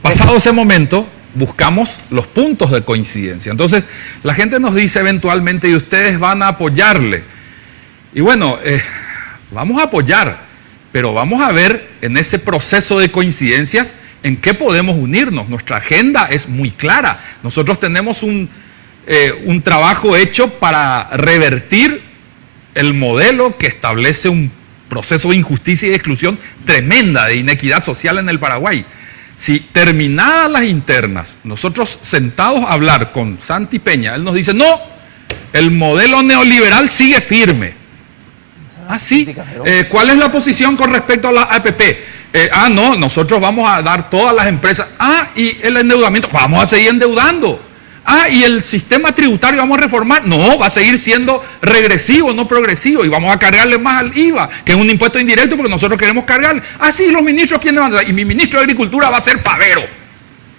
Pasado ese momento, buscamos los puntos de coincidencia. Entonces, la gente nos dice eventualmente, y ustedes van a apoyarle. Y bueno... vamos a apoyar, pero vamos a ver en ese proceso de coincidencias en qué podemos unirnos. Nuestra agenda es muy clara. Nosotros tenemos un trabajo hecho para revertir el modelo que establece un proceso de injusticia y de exclusión tremenda, de inequidad social en el Paraguay. Si terminadas las internas, nosotros sentados a hablar con Santi Peña, él nos dice, no, el modelo neoliberal sigue firme. Sí. ¿Cuál es la posición con respecto a la APP? No, nosotros vamos a dar todas las empresas. Y el endeudamiento, vamos a seguir endeudando. y el sistema tributario vamos a reformar. No, va a seguir siendo regresivo, no progresivo, y vamos a cargarle más al IVA, que es un impuesto indirecto porque nosotros queremos cargarle. Sí, los ministros, ¿quiénes van a ser? Y mi ministro de Agricultura va a ser Favero.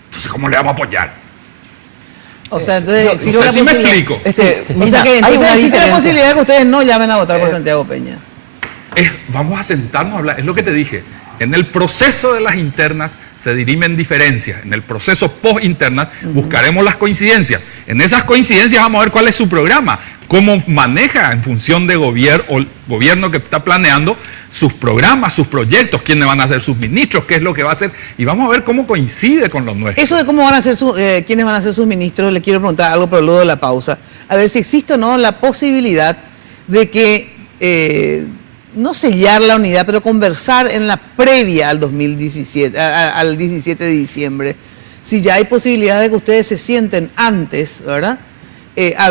Entonces, ¿cómo le vamos a apoyar? O sea, entonces, no sé si me explico. O sea que entonces existe la posibilidad de que ustedes no llamen a votar por Santiago Peña. Vamos a sentarnos a hablar, es lo que te dije. En el proceso de las internas se dirimen diferencias. En el proceso post-internas buscaremos las coincidencias. En esas coincidencias vamos a ver cuál es su programa, cómo maneja en función de gobierno que está planeando sus programas, sus proyectos, quiénes van a ser sus ministros, qué es lo que va a hacer. Y vamos a ver cómo coincide con los nuestros. Eso de cómo van a ser quiénes van a ser sus ministros, le quiero preguntar algo, pero luego de la pausa. A ver si existe o no la posibilidad de que... no sellar la unidad, pero conversar en la previa al 2017, al 17 de diciembre, si ya hay posibilidad de que ustedes se sienten antes, ¿verdad? A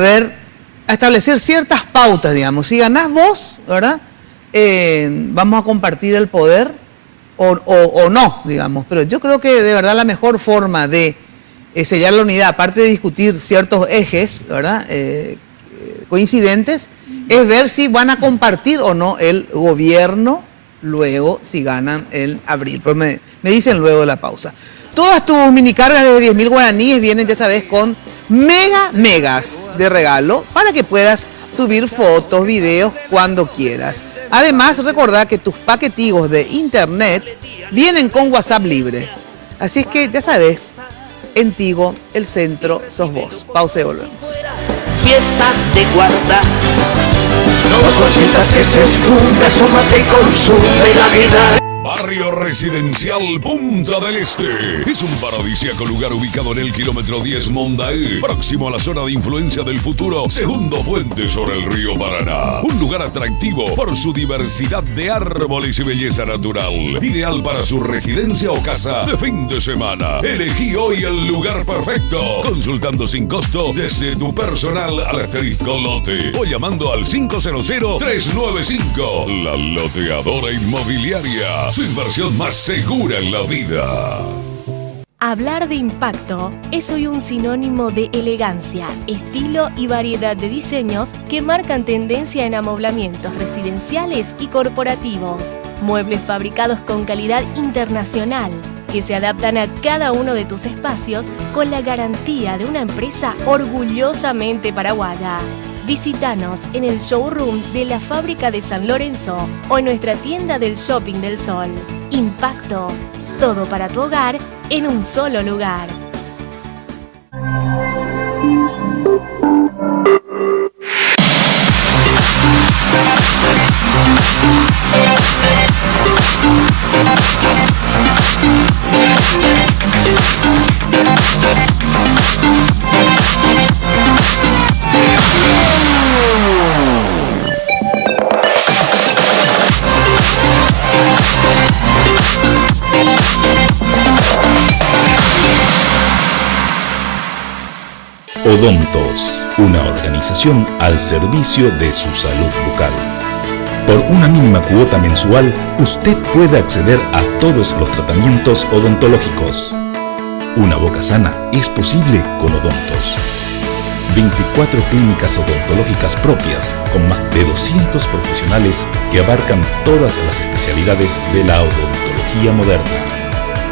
establecer ciertas pautas, digamos. Si ganás vos, ¿verdad? Vamos a compartir el poder o no, digamos. Pero yo creo que de verdad la mejor forma de sellar la unidad, aparte de discutir ciertos ejes, ¿verdad? Coincidentes, es ver si van a compartir o no el gobierno luego, si ganan el abril. Pero me dicen luego de la pausa. Todas tus minicargas de 10.000 guaraníes vienen, ya sabes, con megas de regalo para que puedas subir fotos, videos, cuando quieras. Además, recordá que tus paquetigos de internet vienen con WhatsApp libre. Así es que, ya sabes, en Tigo, el centro sos vos. Pausa y volvemos. Fiesta de guarda. No consientas que se esfunde, asómate y consume la vida. Barrio Residencial Punta del Este. Es un paradisíaco lugar ubicado en el kilómetro 10 Mondaé, próximo a la zona de influencia del futuro, segundo puente sobre el río Paraná. Un lugar atractivo por su diversidad de árboles y belleza natural. Ideal para su residencia o casa de fin de semana. Elegí hoy el lugar perfecto, consultando sin costo desde tu personal al asterisco lote o llamando al 500-395. La Loteadora Inmobiliaria. Su inversión más segura en la vida. Hablar de impacto es hoy un sinónimo de elegancia, estilo y variedad de diseños que marcan tendencia en amoblamientos residenciales y corporativos. Muebles fabricados con calidad internacional que se adaptan a cada uno de tus espacios con la garantía de una empresa orgullosamente paraguaya. Visítanos en el showroom de la fábrica de San Lorenzo o en nuestra tienda del Shopping del Sol. Impacto, todo para tu hogar en un solo lugar. Odontos, una organización al servicio de su salud bucal. Por una mínima cuota mensual, usted puede acceder a todos los tratamientos odontológicos. Una boca sana es posible con Odontos. 24 clínicas odontológicas propias con más de 200 profesionales que abarcan todas las especialidades de la odontología moderna.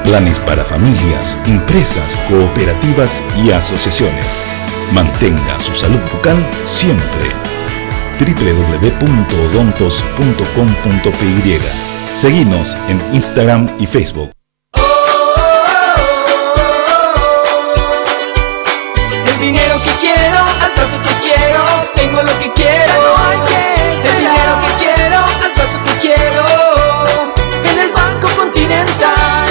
Planes para familias, empresas, cooperativas y asociaciones. Mantenga su salud bucal siempre. www.odontos.com.py. Seguinos en Instagram y Facebook. El dinero que quiero, al paso que quiero, tengo lo que quiero, no hay que esperar. El dinero que quiero, al paso que quiero, en el Banco Continental,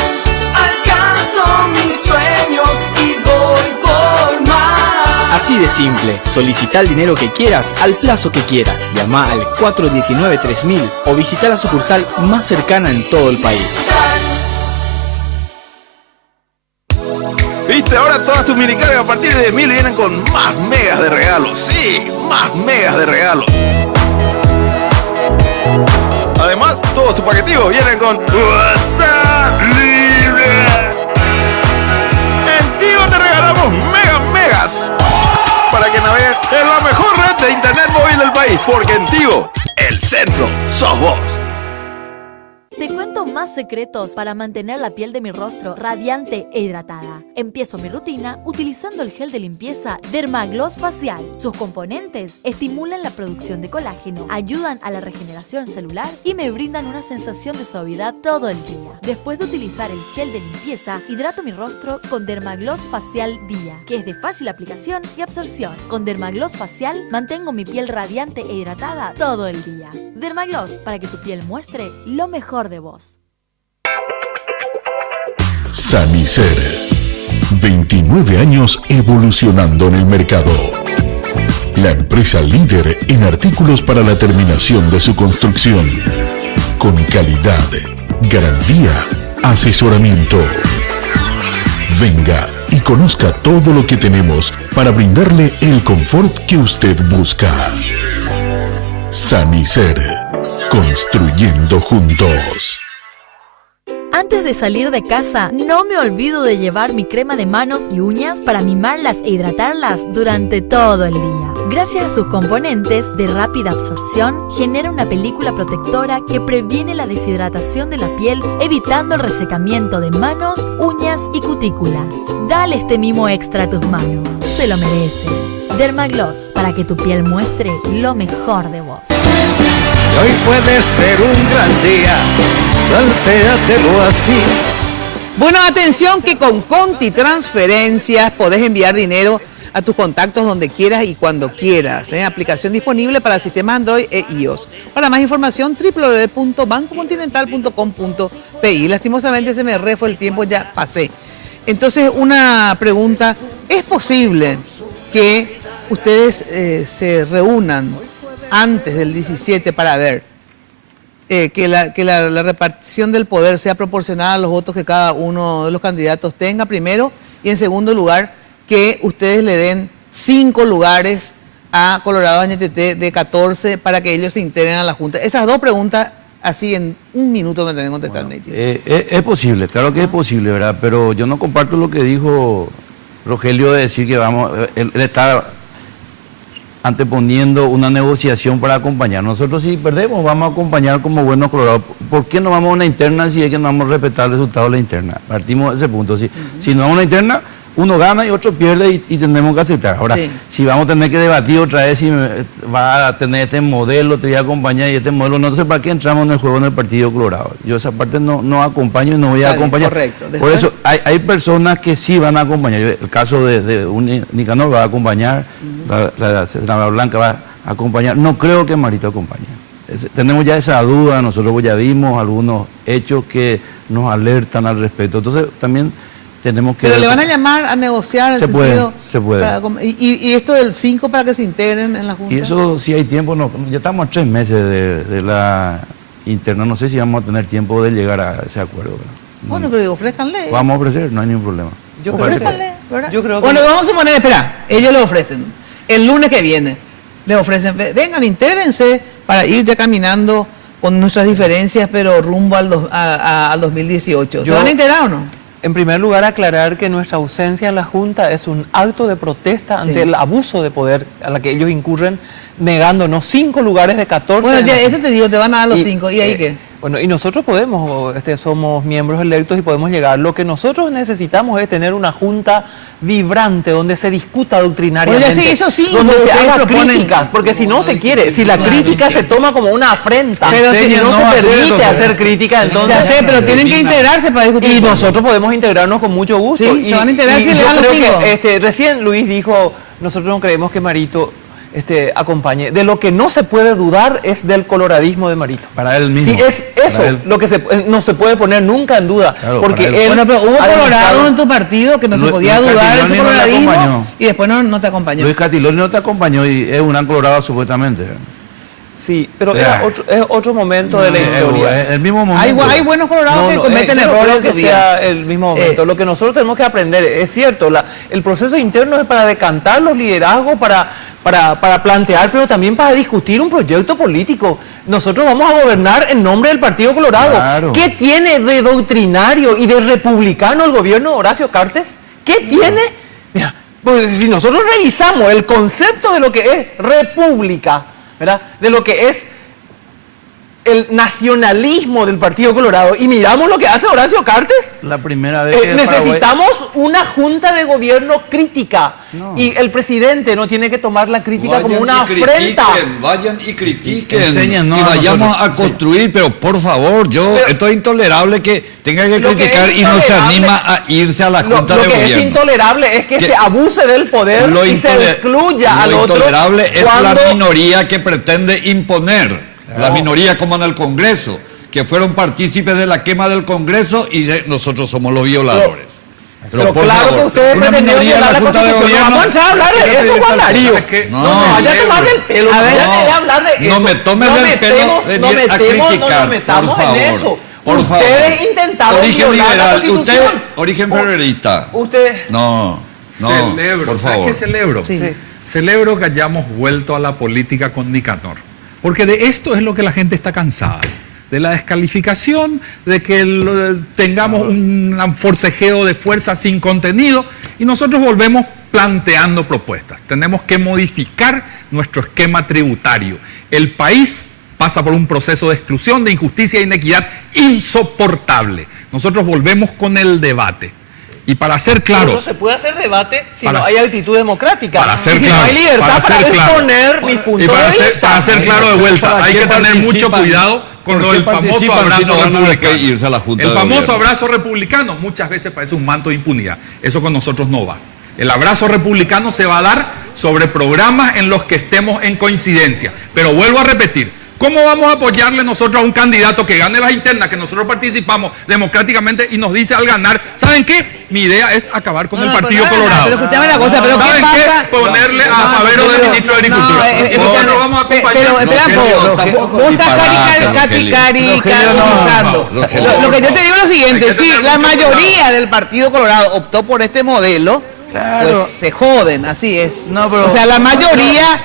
alcanzo mis sueños y voy por más. Así de simple, solicita el dinero que quieras al plazo que quieras. Llama al 419-3000 o visita la sucursal más cercana en todo el país. ¿Viste? Ahora todas tus minicargas a partir de 10.000 vienen con más megas de regalos. Sí, más megas de regalos. Además, todos tus paquetivos vienen con WhatsApp libre. En Tigo te regalamos megas. en la mejor red de internet móvil del país, porque en Tigo, el centro sos vos. Te cuento más secretos para mantener la piel de mi rostro radiante e hidratada. Empiezo mi rutina utilizando el gel de limpieza Dermagloss Facial. Sus componentes estimulan la producción de colágeno, ayudan a la regeneración celular y me brindan una sensación de suavidad todo el día. Después de utilizar el gel de limpieza, hidrato mi rostro con Dermagloss Facial Día, que es de fácil aplicación y absorción. Con Dermagloss Facial mantengo mi piel radiante e hidratada todo el día. Dermagloss, para que tu piel muestre lo mejor de vos. Sanicer. 29 años evolucionando en el mercado. La empresa líder en artículos para la terminación de su construcción. Con calidad, garantía, asesoramiento. Venga y conozca todo lo que tenemos para brindarle el confort que usted busca. Sanicer. Construyendo juntos. Antes de salir de casa, no me olvido de llevar mi crema de manos y uñas para mimarlas e hidratarlas durante todo el día. Gracias a sus componentes de rápida absorción, genera una película protectora que previene la deshidratación de la piel, evitando el resecamiento de manos, uñas y cutículas. Dale este mimo extra a tus manos, se lo merece. Dermagloss, para que tu piel muestre lo mejor de vos. Hoy puede ser un gran día, plantéatelo así. Bueno, atención que con Conti Transferencias podés enviar dinero a tus contactos donde quieras y cuando quieras. Aplicación disponible para sistemas Android e iOS. Para más información, www.bancocontinental.com.pi. Lastimosamente se me fue el tiempo, ya pasé. Entonces, una pregunta, ¿es posible que ustedes se reúnan antes del 17 para ver que la repartición del poder sea proporcional a los votos que cada uno de los candidatos tenga, primero, y en segundo lugar, que ustedes le den 5 lugares a Colorado Añetete de 14 para que ellos se integren a la Junta? Esas dos preguntas, así en un minuto me tienen que contestar, bueno, es posible, claro que es posible, ¿verdad? Pero yo no comparto lo que dijo Rogelio de decir que él está anteponiendo una negociación para acompañar. Nosotros si perdemos vamos a acompañar como buenos colorados. ¿Por qué no vamos a una interna si es que no vamos a respetar el resultado de la interna? Partimos de ese punto. Si no vamos a una interna, uno gana y otro pierde y tenemos que aceptar. Ahora, si vamos a tener que debatir otra vez si va a tener este modelo, te voy a acompañar y este modelo, no sé para qué entramos en el juego en el Partido Colorado. Yo esa parte no acompaño y no voy a acompañar. Correcto. Por eso hay personas que sí van a acompañar. El caso de un Nicanor va a acompañar, la senadora Blanca va a acompañar. No creo que Marito acompañe. Tenemos ya esa duda, nosotros ya vimos algunos hechos que nos alertan al respecto. Entonces también tenemos que... Pero le van a llamar a negociar en se sentido... Se puede. Y esto del 5 para que se integren en la Junta. Y eso sí hay tiempo, ya estamos a 3 meses de la interna, no sé si vamos a tener tiempo de llegar a ese acuerdo. Bueno, pero ofrézcanle. Vamos a ofrecer, no hay ningún problema. Ofrézcanle, ¿verdad? Yo creo que... Bueno, vamos a suponer, espera, ellos lo ofrecen. El lunes que viene, les ofrecen, vengan, intégrense para ir ya caminando con nuestras diferencias, pero rumbo al 2018. ¿Se van a integrar o no? En primer lugar, aclarar que nuestra ausencia en la Junta es un acto de protesta ante el abuso de poder a la que ellos incurren, negándonos 5 lugares de 14. Bueno, ya, eso te digo, te van a dar los 5. ¿Y ahí qué? Bueno, y nosotros podemos, somos miembros electos y podemos llegar. Lo que nosotros necesitamos es tener una Junta vibrante donde se discuta doctrinariamente. Bueno, ya sí, eso sí, donde se haga crítica, porque si no se quiere, si la crítica se toma como una afrenta, pero si no se permite hacer crítica, entonces... Ya sé, pero tienen que integrarse para discutir. Y nosotros podemos integrarnos con mucho gusto. Sí, se van a integrar si le dan los 5. Recién Luis dijo, nosotros no creemos que Marito acompañe. De lo que no se puede dudar es del coloradismo de Marito. Para él mismo. Sí, es eso lo que no se puede poner nunca en duda. Claro, porque él, bueno, pero hubo colorados en tu partido que no se podía dudar de su coloradismo y después no te acompañó. Luis Catiloni no te acompañó y es un colorado supuestamente. Sí, pero es otro momento de la historia. El mismo momento. Hay buenos colorados que cometen errores en su vida. Sea el mismo momento. Lo que nosotros tenemos que aprender, es cierto, el proceso interno es para decantar los liderazgos, para plantear, pero también para discutir un proyecto político. Nosotros vamos a gobernar en nombre del Partido Colorado. Claro. ¿Qué tiene de doctrinario y de republicano el gobierno de Horacio Cartes? ¿Qué tiene? Mira, Porque si nosotros revisamos el concepto de lo que es república, ¿verdad? De lo que es el nacionalismo del Partido Colorado y miramos lo que hace Horacio Cartes, la primera vez que necesitamos una junta de gobierno crítica y el presidente no tiene que tomar la crítica como una afrenta. Vayan y critiquen y vayamos a construir, pero por favor, esto es intolerable que tenga que criticar y no se anima a irse a la junta de gobierno. Lo que es intolerable es que se abuse del poder y se excluya al otro. Lo intolerable es la minoría que pretende imponer. La minoría como en el Congreso, que fueron partícipes de la quema del Congreso y nosotros somos los violadores. Pero por claro favor, que ustedes pretendieron violar la Constitución. No vamos a hablar de eso, Juan Darío. No se vaya a tomar del pelo. A ver, hablar de eso. No me tomes del pelo venir a criticar. No metamos en eso. Ustedes intentaron violar la Constitución. Origen ferrerista. Ustedes. No, celebro. Por ¿Sabes favor. qué celebro? Sí. Celebro que hayamos vuelto a la política con Nicanor. Porque de esto es lo que la gente está cansada. De la descalificación, de que tengamos un forcejeo de fuerza sin contenido y nosotros volvemos planteando propuestas. Tenemos que modificar nuestro esquema tributario. El país pasa por un proceso de exclusión, de injusticia e inequidad insoportable. Nosotros volvemos con el debate. Y para ser claros... No se puede hacer debate si no hay actitud democrática. Para ser y si claro, no hay libertad para exponer mi punto de vista. Para ser claro de vuelta, hay que tener mucho cuidado con el famoso abrazo republicano. El famoso abrazo republicano muchas veces parece un manto de impunidad. Eso con nosotros no va. El abrazo republicano se va a dar sobre programas en los que estemos en coincidencia. Pero vuelvo a repetir. ¿Cómo vamos a apoyarle nosotros a un candidato que gane las internas, que nosotros participamos democráticamente y nos dice al ganar, ¿saben qué? Mi idea es acabar con el Partido Colorado. Pero escúchame una cosa, pero ¿saben qué pasa? qué? Ponerle a Favero de ministro de Agricultura. Nosotros vamos a acompañar. Pero espera, vos estás caricaturizando. Lo que yo te digo es lo siguiente, si la mayoría del Partido Colorado optó por este modelo, pues se joden, así es. O sea, la mayoría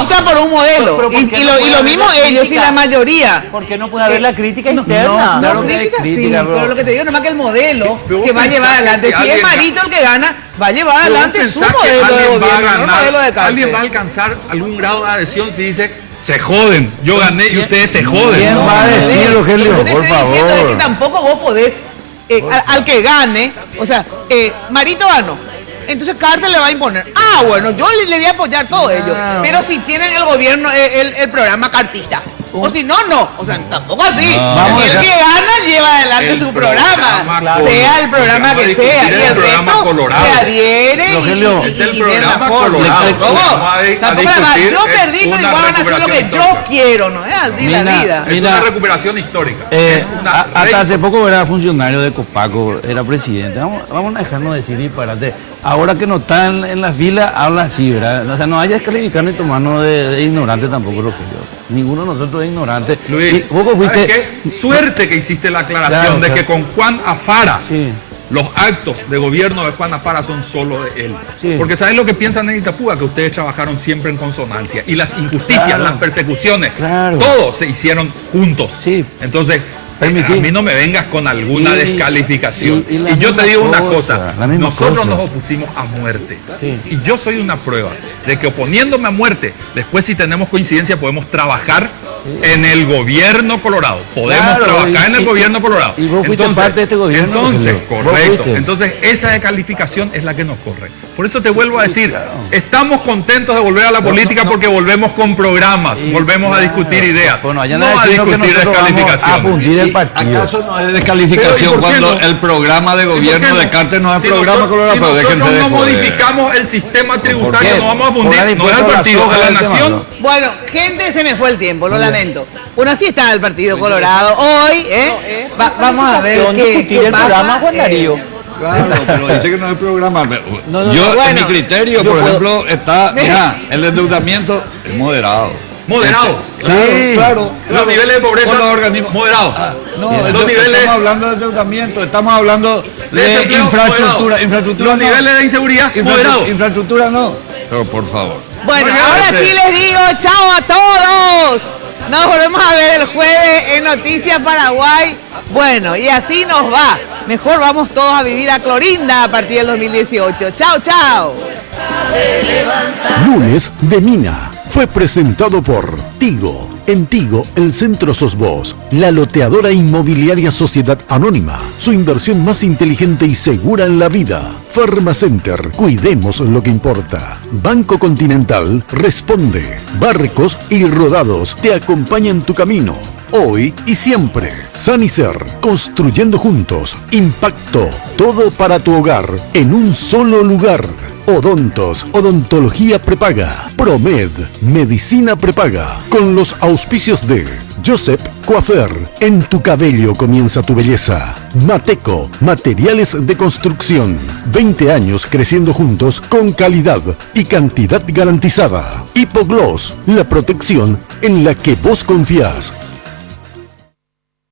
opta por un modelo. Y lo mismo ellos, y la mayoría. ¿Por qué no puede haber la crítica interna? No, crítica sí, pero lo que te digo nomás que el modelo que va a llevar adelante, si es Marito el que gana, va a llevar adelante su modelo de gobierno, no el modelo de Cartes. Alguien va a alcanzar algún grado de adhesión si dice, se joden, yo gané y ustedes se joden. ¿Quién va a decir, Rogelio? Lo que te estoy diciendo es que tampoco vos podés, al que gane, o sea, Marito ganó. Entonces Cartes le va a imponer. Bueno, yo le voy a apoyar todo ello. Pero si tienen el gobierno, el programa cartista. O si no, no. O sea, tampoco así. El que gana lleva adelante su programa. Sea el programa que sea. Y el resto se adhiere y ve la forma. Yo perdí, pero igual van a hacer lo que yo quiero. No es así la vida. Es una recuperación histórica. Hasta hace poco era funcionario de Copaco, era presidente. Vamos a dejarnos decir disparate. Ahora que no están en la fila, habla así, ¿verdad? O sea, no haya descalificar ni tomarnos de ignorante tampoco, Rogelio. Ninguno de nosotros es ignorante. Luis, ¿sabes qué? Suerte que hiciste la aclaración de que con Juan Afara, los actos de gobierno de Juan Afara son solo de él. Porque ¿sabes lo que piensan en Itapúa? Que ustedes trabajaron siempre en consonancia. Y las injusticias, las persecuciones, todo se hicieron juntos. Entonces... a mí no me vengas con alguna descalificación. Y yo te digo una cosa, nosotros nos opusimos a muerte. Y yo soy una prueba de que oponiéndome a muerte, después si tenemos coincidencia podemos trabajar en el gobierno colorado. Podemos trabajar en el gobierno colorado. Y vos fuiste parte de este gobierno. Entonces, correcto. Entonces, esa descalificación es la que nos corre. Por eso te vuelvo a decir, estamos contentos de volver a la política porque volvemos con programas, volvemos a discutir ideas, no a discutir descalificación. ¿Acaso no es descalificación cuando el programa de gobierno de Cartes no es programa colorado? Si nosotros no modificamos el sistema tributario, no vamos a fundir, no es el partido, es la nación. Bueno, gente, se me fue el tiempo, lo lamento. Bueno, así está el Partido Colorado. Hoy, vamos a ver qué pasa. Juan Darío. Claro, pero dice que no es programa. Yo, en mi criterio, por ejemplo, está, mira, el endeudamiento es moderado. Moderado. Claro. Los niveles de pobreza moderados. Los niveles. Estamos hablando de endeudamiento, estamos hablando de infraestructura. Los niveles de inseguridad moderados. Infraestructura no. Pero por favor. Bueno, ahora sí les digo chao a todos. Nos volvemos a ver el jueves en Noticias Paraguay. Bueno, y así nos va. Mejor vamos todos a vivir a Clorinda a partir del 2018. Chao, chao. Lunes de Mina fue presentado por Tigo. En Tigo, el centro sos vos, la loteadora inmobiliaria Sociedad Anónima, su inversión más inteligente y segura en la vida. Pharmacenter, cuidemos lo que importa. Banco Continental responde. Barcos y Rodados te acompañan tu camino, hoy y siempre. Sanicer, construyendo juntos. Impacto, todo para tu hogar, en un solo lugar. Odontos, odontología prepaga. Promed, medicina prepaga. Con los auspicios de Josep Coafer, en tu cabello comienza tu belleza. Mateco, materiales de construcción. 20 años creciendo juntos con calidad y cantidad garantizada. Hipogloss, la protección en la que vos confías.